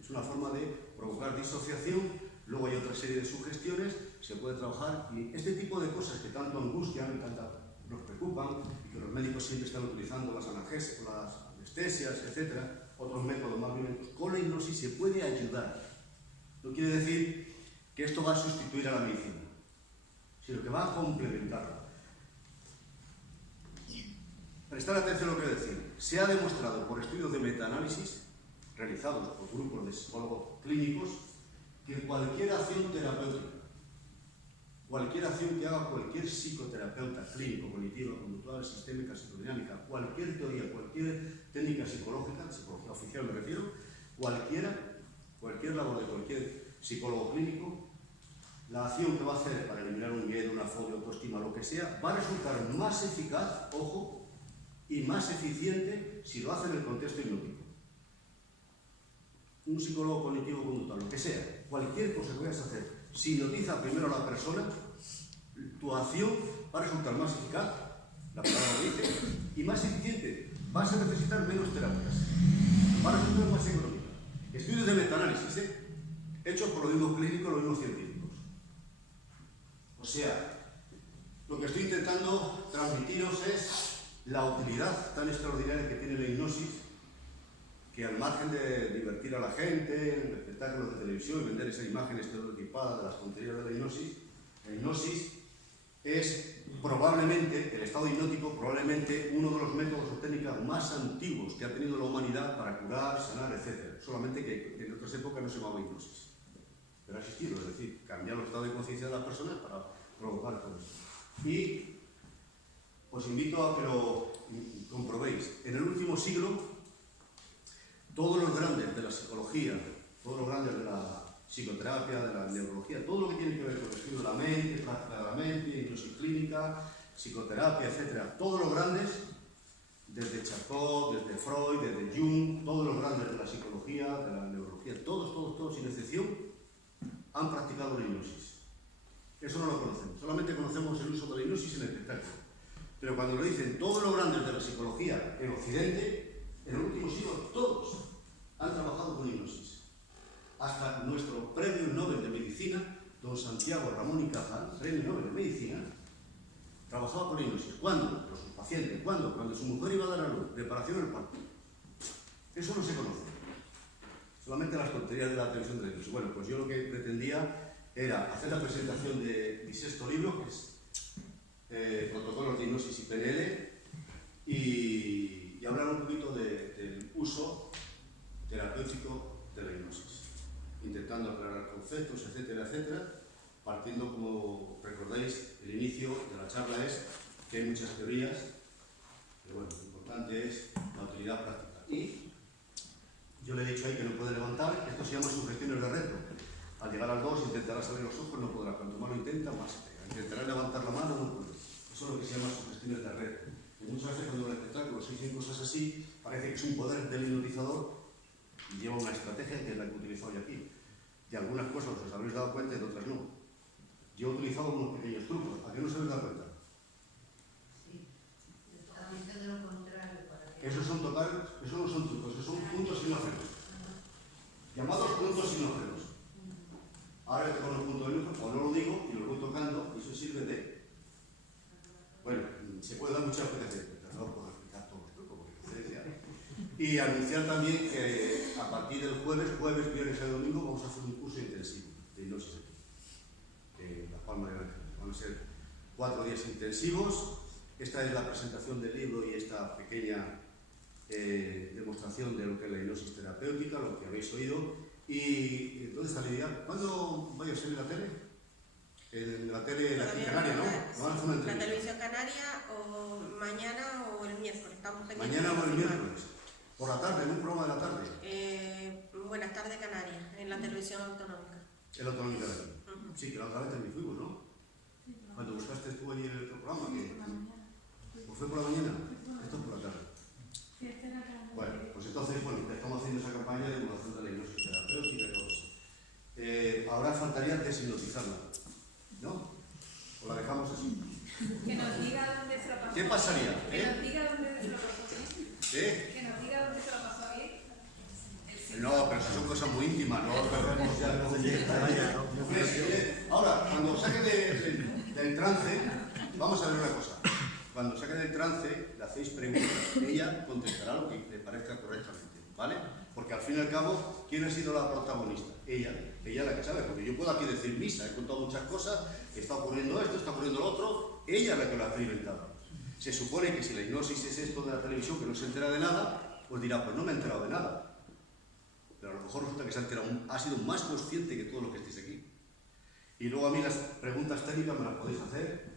Es una forma de provocar disociación, luego hay otra serie de sugestiones, se puede trabajar y este tipo de cosas que tanto angustian, tanto nos preocupan y que los médicos siempre están utilizando las analgesias, las anestesias, etc., otros métodos más violentos, con la hipnosis se puede ayudar. No quiere decir que esto va a sustituir a la medicina, sino que va a complementarla. Prestar atención a lo que voy a decir. Se ha demostrado por estudios de metaanálisis realizados por grupos de psicólogos clínicos que cualquier acción terapéutica, cualquier acción que haga cualquier psicoterapeuta clínico, cognitiva, conductual, sistémica, psicodinámica, cualquier teoría, cualquier técnica psicológica, psicología oficial me refiero, cualquier labor de cualquier psicólogo clínico, la acción que va a hacer para eliminar un miedo, una fobia, autoestima, lo que sea, va a resultar más eficaz, ojo, y más eficiente si lo hace en el contexto hipnótico. Un psicólogo cognitivo conductual, lo que sea, cualquier cosa que vayas a hacer, si hipnotiza primero a la persona, tu acción va a resultar más eficaz, la palabra lo dice, y más eficiente. Vas a necesitar menos terapias, va a resultar más económica. Estudios de metaanálisis, hechos por los mismos clínicos, los mismos científicos. O sea, lo que estoy intentando transmitiros es la utilidad tan extraordinaria que tiene la hipnosis, que al margen de divertir a la gente, en espectáculos de televisión y vender esas imágenes estereotipadas de las tonterías de la hipnosis es probablemente, el estado hipnótico, probablemente uno de los métodos o técnicas más antiguos que ha tenido la humanidad para curar, sanar, etc. Solamente que en otras épocas no se llamaba hipnosis. Pero ha existido, es decir, cambiar el estado de conciencia de las personas para provocar todo esto. Y os invito a que lo comprobéis. En el último siglo, todos los grandes de la psicología, todos los grandes de la psicoterapia, de la neurología, todo lo que tiene que ver con el estudio de la mente, práctica de la mente, hipnosis clínica, psicoterapia, etc., todos los grandes, desde Charcot, desde Freud, desde Jung, todos los grandes de la psicología, de la neurología, todos, sin excepción, han practicado la hipnosis. Eso no lo conocemos, solamente conocemos el uso de la hipnosis en el espectáculo. Pero cuando lo dicen todos los grandes de la psicología en Occidente, en el último siglo todos han trabajado con hipnosis. Hasta nuestro premio Nobel de Medicina, don Santiago Ramón y Cajal, premio Nobel de Medicina, trabajaba con hipnosis. ¿Cuándo? Con sus pacientes. ¿Cuándo? Cuando su mujer iba a dar a luz. Preparación del parto. Eso no se conoce. Solamente las tonterías de la televisión de la hipnosis. Bueno, pues yo lo que pretendía era hacer la presentación de mi sexto libro, que es Protocolos de Hipnosis y PNL, y hablar un poquito del uso terapéutico de la hipnosis, intentando aclarar conceptos, etcétera, etcétera, partiendo, como recordáis, el inicio de la charla es que hay muchas teorías, pero bueno, lo importante es la utilidad práctica. Y yo le he dicho ahí que no puede levantar, esto se llama sugestiones de reto. Al llegar al 2 intentará salir los ojos, no podrá, cuanto más lo intenta, más se pega. Intentará levantar la mano, no puede. Eso es lo que se llama sugestiones de reto. Y muchas veces cuando en el espectáculo se dicen cosas así, parece que es un poder del hipnotizador y lleva una estrategia que es la que he utilizado yo aquí. De algunas cosas os habréis dado cuenta y de otras no. Yo he utilizado unos pequeños trucos, ¿a qué no se habéis dado cuenta? Sí, totalmente de lo contrario. Esos no son trucos, esos son puntos sinógenos. Llamados puntos sinógenos. Ahora que con los puntos sinógenos, o no lo digo y lo voy tocando, y eso sirve de... Bueno, se puede dar muchas veces, pero no puedo explicar todos los trucos, y anunciar también que a partir del jueves, viernes y domingo, vamos a hacer un curso intensivo de hipnosis aquí, en Las Palmas de Gran Canaria. Van a ser 4 días intensivos. Esta es la presentación del libro y esta pequeña demostración de lo que es la hipnosis terapéutica, lo que habéis oído. Y ¿dónde está Lidia? ¿Cuándo vaya a salir la tele? En la tele de aquí Canaria, ¿no? Van a hacer una La entrevista. televisión canaria, o mañana o el miércoles. Estamos pendientes Mañana de o el confirmar. miércoles. Por la tarde, en un programa de la tarde. Buenas tardes, Canarias, en la televisión autonómica. El autonómica de aquí. Sí, que la otra vez también fuimos, ¿no? Cuando buscaste tú allí en el otro programa. ¿O fue por la mañana? Esto es por la tarde. Bueno, pues entonces, estamos haciendo esa campaña de divulgación de la hipnosis terapéutica y todo eso. Ahora faltaría deshipnotizarla, ¿no? ¿O la dejamos así? Que nos diga dónde se lo pasó. ¿Qué pasaría? Que nos diga dónde se lo pasó bien. Que nos diga dónde se lo pasó bien. No, pero eso son cosas muy íntimas, no perdemos ya el Ahora, cuando saque del trance, vamos a ver una cosa. Cuando saque del trance, le hacéis preguntas. Ella contestará lo que le parezca correctamente, ¿vale? Porque al fin y al cabo, ¿quién ha sido la protagonista? Ella es la que sabe, porque yo puedo aquí decir misa, he contado muchas cosas, está ocurriendo esto, está ocurriendo lo otro, ella es la que lo ha experimentado. Se supone que si la hipnosis es esto de la televisión, que no se entera de nada, pues dirá, pues no me he enterado de nada. Pero a lo mejor resulta que se ha enterado, ha sido más consciente que todo lo que estéis aquí. Y luego a mí las preguntas técnicas me las podéis hacer.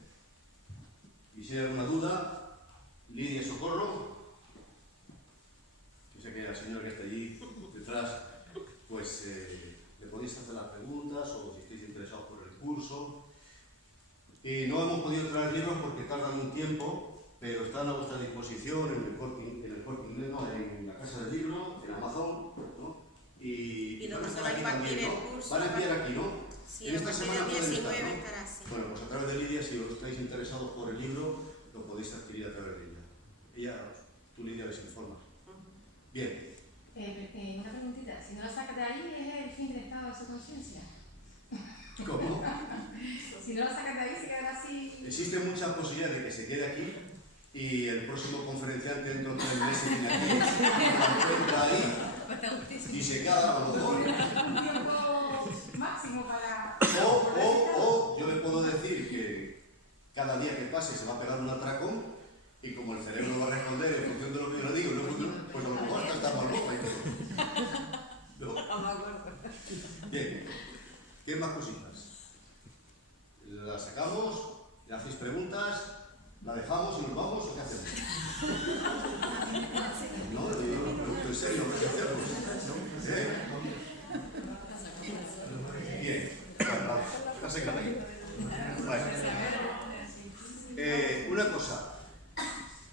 Y si hay alguna duda, Lidia Socorro, yo sé que la señora que está allí detrás, pues le podéis hacer las preguntas o si estáis interesados por el curso. Y no hemos podido traer libros porque tardan un tiempo, pero están a vuestra disposición en el Corte Inglés, no, en la Casa del Libro, en Amazon, ¿no? Y donde se va a impartir el curso. Van a enviar aquí, ¿no? Sí, en a esta partir semana del pueden 19 estar, ¿no? estará así. Bueno, pues a través de Lidia, si os estáis interesados por el libro, lo podéis adquirir a través de ella. Tú Lidia les informas. Bien. Una preguntita, si no lo sacas de ahí, ¿es el fin del estado de su conciencia? ¿Cómo? Si no lo sacas de ahí, se quedará así. Existen muchas posibilidades de que se quede aquí y el próximo conferenciante dentro de 3 meses viene aquí, entra ahí y se queda a lo mejor. Un tiempo máximo para... O yo le puedo decir que cada día que pase se va a pegar un atracón y como el cerebro va a responder en función de lo que yo le digo, pues a lo mejor hasta está más loca y todo. ¿No? Bien. ¿Qué más cositas? ¿La sacamos? ¿Le hacéis preguntas? ¿La dejamos y nos vamos o qué hacemos? No, yo lo pregunto en serio, ¿qué hacemos? Bien, vamos, casi que una cosa,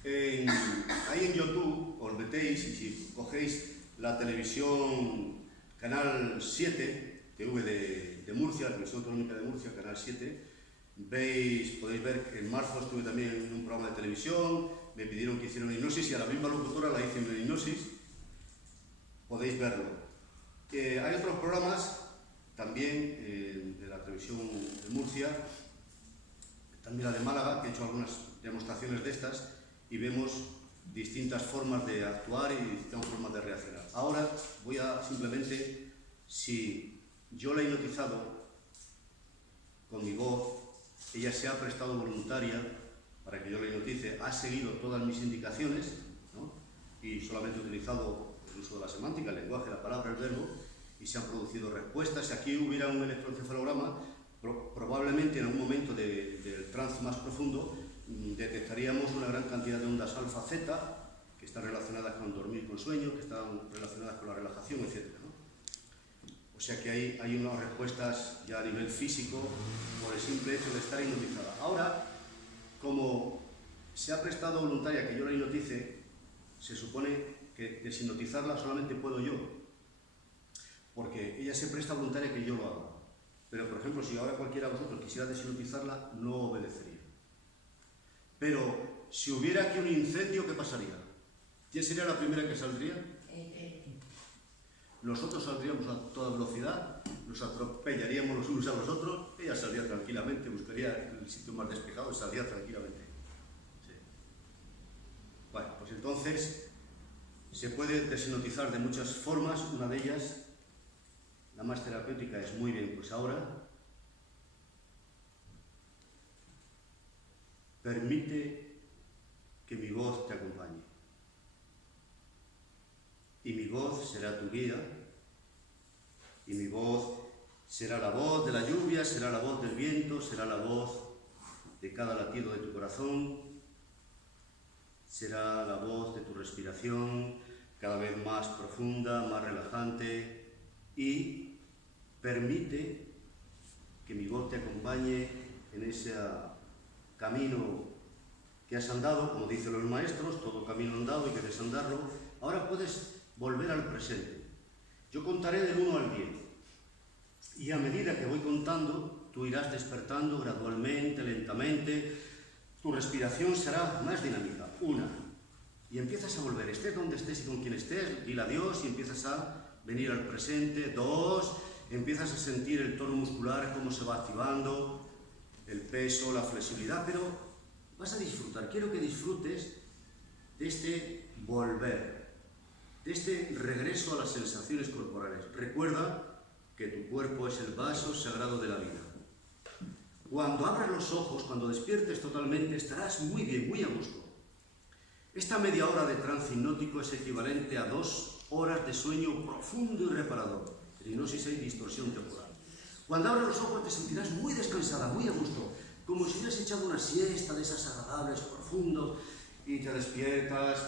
ahí en YouTube os metéis y si cogéis la televisión Canal 7, TV de Murcia, la televisión autonómica de Murcia, Canal 7, podéis ver que en marzo estuve también en un programa de televisión, me pidieron que hiciera una hipnosis y a la misma locutora la hice una hipnosis. podéis verlo. Hay otros programas también de la televisión de Murcia, también la de Málaga, que he hecho algunas demostraciones de estas y vemos distintas formas de actuar y distintas formas de reaccionar. Ahora voy a simplemente, si yo la he hipnotizado con mi voz, ella se ha prestado voluntaria para que yo la hipnotice, ha seguido todas mis indicaciones, ¿no? Y solamente he utilizado el uso de la semántica, el lenguaje, la palabra, el verbo, y se han producido respuestas. Si aquí hubiera un electroencefalograma, probablemente en algún momento del trance más profundo detectaríamos una gran cantidad de ondas alfa-zeta que están relacionadas con dormir con sueño, que están relacionadas con la relajación, etc., ¿no? O sea que hay unas respuestas ya a nivel físico por el simple hecho de estar hipnotizada. Ahora, como se ha prestado voluntaria que yo la hipnotice, se supone que deshipnotizarla solamente puedo yo, porque ella se presta voluntaria que yo lo haga. Pero, por ejemplo, si ahora cualquiera de vosotros quisiera deshipnotizarla, no obedecería. Pero, si hubiera aquí un incendio, ¿qué pasaría? ¿Quién sería la primera que saldría? Nosotros saldríamos a toda velocidad, nos atropellaríamos los unos a los otros, ella saldría tranquilamente, buscaría el sitio más despejado y saldría tranquilamente. Sí. Bueno, pues entonces se puede deshipnotizar de muchas formas. Una de ellas, la más terapéutica, es muy bien, pues ahora permite que mi voz te acompañe. Y mi voz será tu guía, y mi voz será la voz de la lluvia, será la voz del viento, será la voz de cada latido de tu corazón, será la voz de tu respiración, cada vez más profunda, más relajante, y permite que mi voz te acompañe en ese camino que has andado, como dicen los maestros, todo camino andado hay que desandarlo. Ahora puedes volver al presente. Yo contaré del 1 al 10 y a medida que voy contando, tú irás despertando gradualmente, lentamente, tu respiración será más dinámica. 1, y empiezas a volver, estés donde estés y con quien estés, dile adiós y empiezas a venir al presente. 2, empiezas a sentir el tono muscular, cómo se va activando, el peso, la flexibilidad, pero vas a disfrutar. Quiero que disfrutes de este volver, de este regreso a las sensaciones corporales. Recuerda que tu cuerpo es el vaso sagrado de la vida. Cuando abras los ojos, cuando despiertes totalmente, estarás muy bien, muy a gusto. Esta media hora de trance hipnótico es equivalente a 2 horas de sueño profundo y reparador. En hipnosis hay distorsión temporal. Cuando abras los ojos te sentirás muy descansada, muy a gusto, como si hubieras echado una siesta de esas agradables, profundos, y te despiertas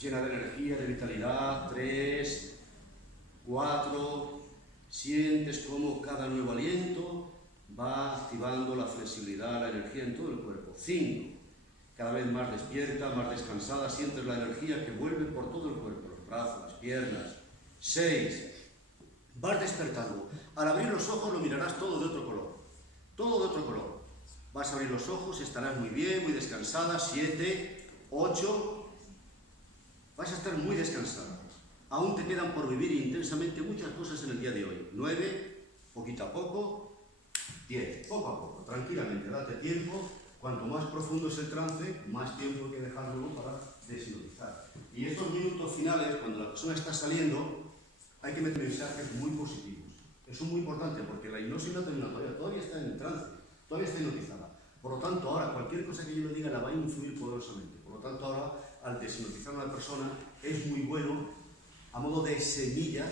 llena de energía, de vitalidad. 3, 4, sientes cómo cada nuevo aliento va activando la flexibilidad, la energía en todo el cuerpo. 5, cada vez más despierta, más descansada, sientes la energía que vuelve por todo el cuerpo, los brazos, las piernas. 6, vas despertando. Al abrir los ojos lo mirarás todo de otro color, todo de otro color. Vas a abrir los ojos, estarás muy bien, muy descansada. 7, 8, vas a estar muy descansada. Aún te quedan por vivir intensamente muchas cosas en el día de hoy. 9, poquito a poco. 10, poco a poco, tranquilamente, date tiempo. Cuanto más profundo es el trance, más tiempo hay que dejarlo para deshipnotizar. Y estos minutos finales, cuando la persona está saliendo, hay que meter mensajes muy positivos. Eso es muy importante porque la hipnosis no termina todavía está en el trance, todavía está hipnotizada. Por lo tanto, ahora cualquier cosa que yo le diga la va a influir poderosamente. Por lo tanto, ahora, al deshipnotizar a una persona, es muy bueno, a modo de semillas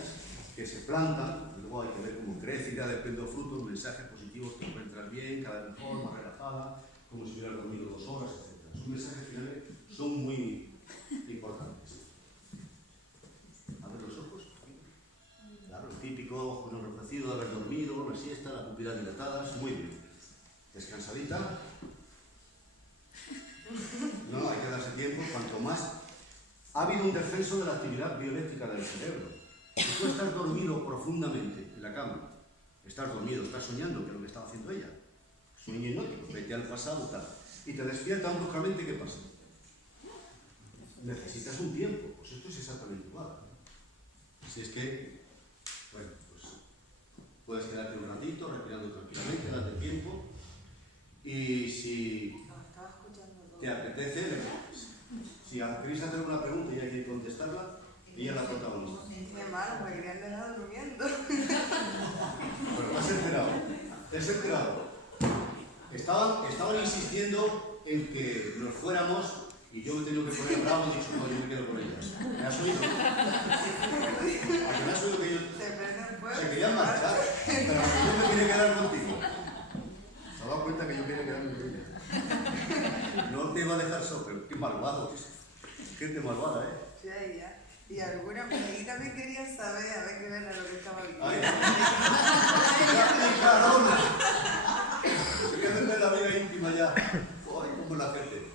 que se plantan, y luego hay que ver cómo crece y da depende frutos, mensajes positivos, te encuentras bien, cada vez mejor, más relajada, como si hubieras dormido 2 horas, etc. Esos mensajes finales son muy importantes. Abre los ojos. Claro, el típico ojo no enrojecido de haber dormido, una siesta, las pupilas dilatadas, muy bien. Descansadita. No, hay que darse tiempo, cuanto más. Ha habido un descenso de la actividad bioeléctrica del cerebro. Si tú estás dormido profundamente en la cama, estás dormido, estás soñando, que es lo que estaba haciendo ella. Sueño hipnótico, vete al pasado, tal. Y te despiertan bruscamente, ¿qué pasa? Necesitas un tiempo, pues esto es exactamente igual. Así es que, bueno, pues puedes quedarte un ratito respirando tranquilamente, date tiempo. Y si te apetece, si queréis hacer una pregunta y hay que contestarla, ella es la protagonista. Qué malo, me querían dejar durmiendo. Pero te has enterado. Te has enterado. Estaban insistiendo en que nos fuéramos y yo me he tenido que poner bravo y he dicho, no, yo me quedo con ellas. ¿Me has oído? ¿A que me has oído que yo se querían marchar? Pero yo me quería quedar contigo. ¿Se ha dado cuenta que yo quería quedarme con ellas? No te iba a dejar solo, pero qué malvado. Qué gente malvada, ¿eh? Sí, ya. Y alguna por ahí también quería saber, a ver qué era lo que estaba viendo. ¡Ay! ¡Qué carona! Se queda en la vida íntima ya. ¡Ay, cómo la gente!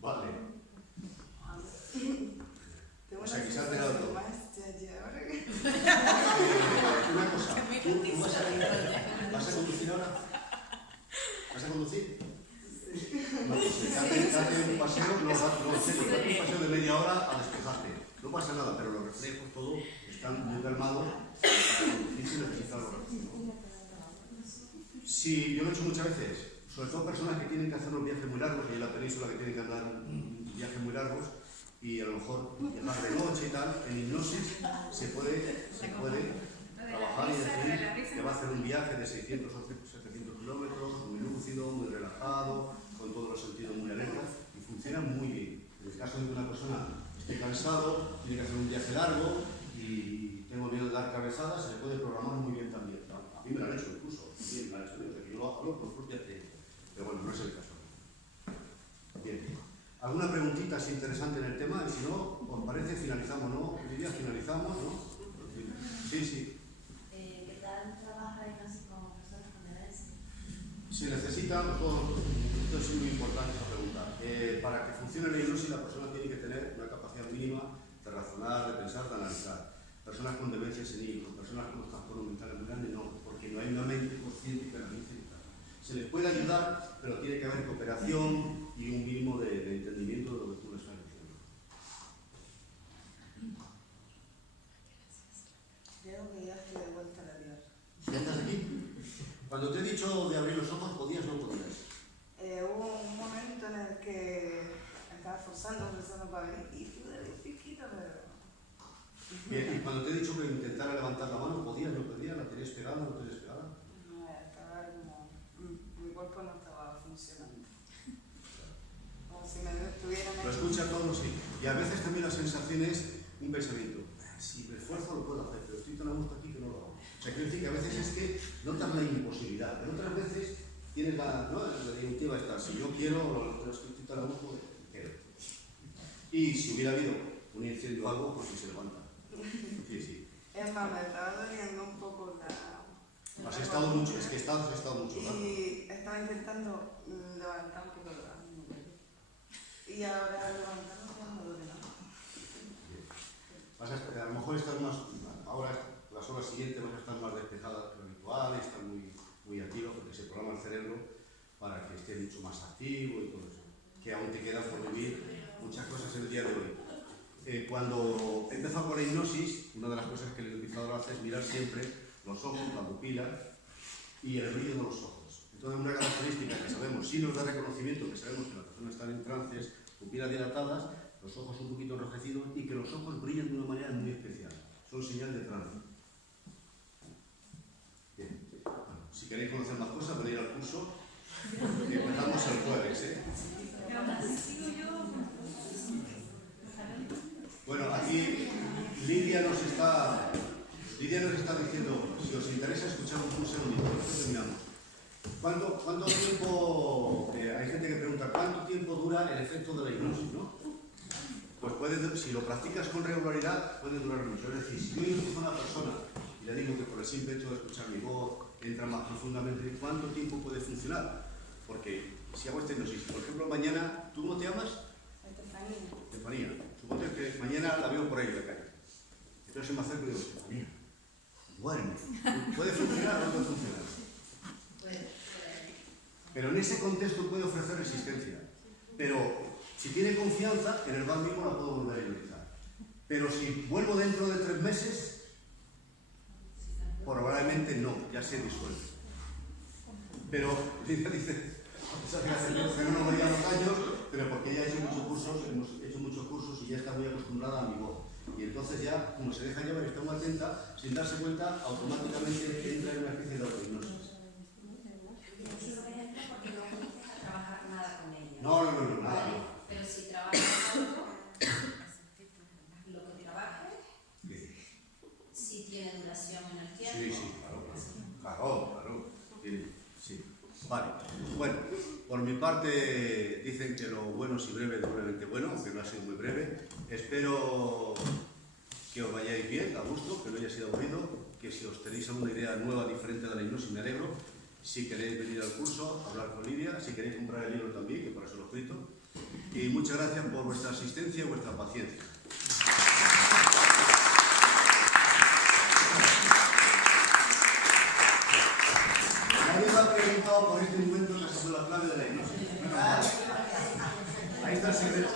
Vale. Tengo O sea, quizás te lo doy. Una cosa, ¿tú vas a conducir ahora? ¿Vas a conducir? No, pues date un paseo, date un paseo de media hora a despejarte. No pasa nada, pero los reflejos, todo, están muy calmados para conducir sin necesitar los reflejos. Sí, yo lo he hecho muchas veces, sobre todo personas que tienen que hacer unos viajes muy largos, y en la península que tienen que andar viajes muy largos, y a lo mejor llegar de noche y tal, en hipnosis se puede trabajar y decir que va a hacer un viaje de 600 o 700 kilómetros, muy lúcido, muy relajado, con todos los sentidos muy alertas, y funciona muy bien. En el caso de que una persona esté cansado, tiene que hacer un viaje largo y tengo miedo de dar cabezadas, se le puede programar muy bien también. A mí me lo han hecho incluso, sí, me lo han hecho, yo lo hago por propia experiencia, pero bueno, no es el caso. Bien. ¿Alguna preguntita así interesante en el tema? Y si no, ¿os parece? Finalizamos, ¿no? Lidia, finalizamos, ¿no? Sí, sí. ¿Qué tal trabaja casi con personas con demencia? Se necesita, esto es muy importante esa pregunta. Para que funcione la hipnosis, la persona tiene que tener una capacidad mínima de razonar, de pensar, de analizar. Personas con demencia senil, personas con trastornos mentales muy grandes, no, porque no hay una mente consciente que la mente vital. Se les puede ayudar, pero tiene que haber cooperación y un mínimo de entendimiento de lo que tú le estás diciendo. Creo que ya estoy de vuelta a la tierra. ¿Ya estás aquí? Cuando te he dicho de abrir los ojos, ¿podías o no podías? Hubo un momento en el que estaba forzando para venir y pude un piquito, pero... Bien, y cuando te he dicho que intentara levantar la mano, ¿podías, no podías? ¿La tenías pegada, no tenías pegada? No, estaba como... mi cuerpo no estaba funcionando. Como si me estuviera... Lo escucha todo, sí. Y a veces también la sensación es un pensamiento. Si me esfuerzo lo puedo hacer, pero estoy tan a gusto aquí que no lo hago. O sea, quiero decir que a veces es que notas la imposibilidad, pero otras veces tienes la disyuntiva esta. Si yo quiero, pero estoy tan a gusto, quiero. Y si hubiera habido un incendio o algo, pues se levanta. Sí, sí. Es más, me estaba doliendo un poco la... Has estado mucho, es que has estado mucho, ¿verdad? Y estaba intentando levantar un poco de la... Y ahora levantarlo ya no duele nada. A lo mejor estás más, ahora las horas siguientes vas a estar más despejada que lo habitual, estás muy activa porque se programa el cerebro para que esté mucho más activo y todo eso. Que aún te quedan por vivir muchas cosas en el día de hoy. Cuando he empezado con la hipnosis, una de las cosas que el hipnotizador hace es mirar siempre los ojos, la pupila y el brillo de los ojos. Entonces, una característica que sabemos, si nos da reconocimiento, que sabemos que las personas están en trances, pupilas dilatadas, los ojos un poquito enrojecidos y que los ojos brillan de una manera muy especial. Son señal de trance. Bien. Bueno, si queréis conocer más cosas, podéis ir al curso. Empezamos el jueves, ¿eh? Bueno, aquí Lidia nos está diciendo, si os interesa escuchar un segundito, después terminamos. ¿Cuánto tiempo, hay gente que pregunta, ¿cuánto tiempo dura el efecto de la hipnosis, no? Pues si lo practicas con regularidad, puede durar mucho. Es decir, si yo hipnotizo a una persona y le digo que por el simple hecho de escuchar mi voz entra más profundamente, ¿cuánto tiempo puede funcionar? Porque si hago esta hipnosis, por ejemplo, mañana, ¿tú cómo te llamas? Estefanía. Supongo que mañana la veo por ahí en la calle. Entonces me acerco y digo, Estefanía, duerme. ¿Puede funcionar o no puede funcionar? Pero en ese contexto puede ofrecer resistencia. Pero si tiene confianza, en el bar mismo la puedo volver a hipnotizar. Pero si vuelvo dentro de 3 meses, probablemente no, ya se disuelve. Pero, dice, que no nos veíamos años, pero porque ella ha hecho muchos cursos, hemos hecho muchos cursos y ya está muy acostumbrada a mi voz. Y entonces ya, como se deja llevar y está muy atenta, sin darse cuenta, automáticamente entra en una especie de autohipnosis. Porque no comienzas a trabajar nada con ella. No, nada. Vale, pero si trabajas algo, lo que trabajes, si tiene duración en el tiempo. Sí, claro. Sí. Vale. Bueno, por mi parte dicen que lo bueno si breve, doblemente bueno, aunque no ha sido muy breve. Espero que os vayáis bien, a gusto, que no haya sido aburrido, que si os tenéis alguna idea nueva, diferente de la hipnosis, me alegro. Si queréis venir al curso, hablar con Lidia, si queréis comprar el libro también, que por eso lo he escrito. Y muchas gracias por vuestra asistencia y vuestra paciencia. Nadie me ha preguntado por este momento que ha sido la clave de la hipnosis. Ahí está el secreto.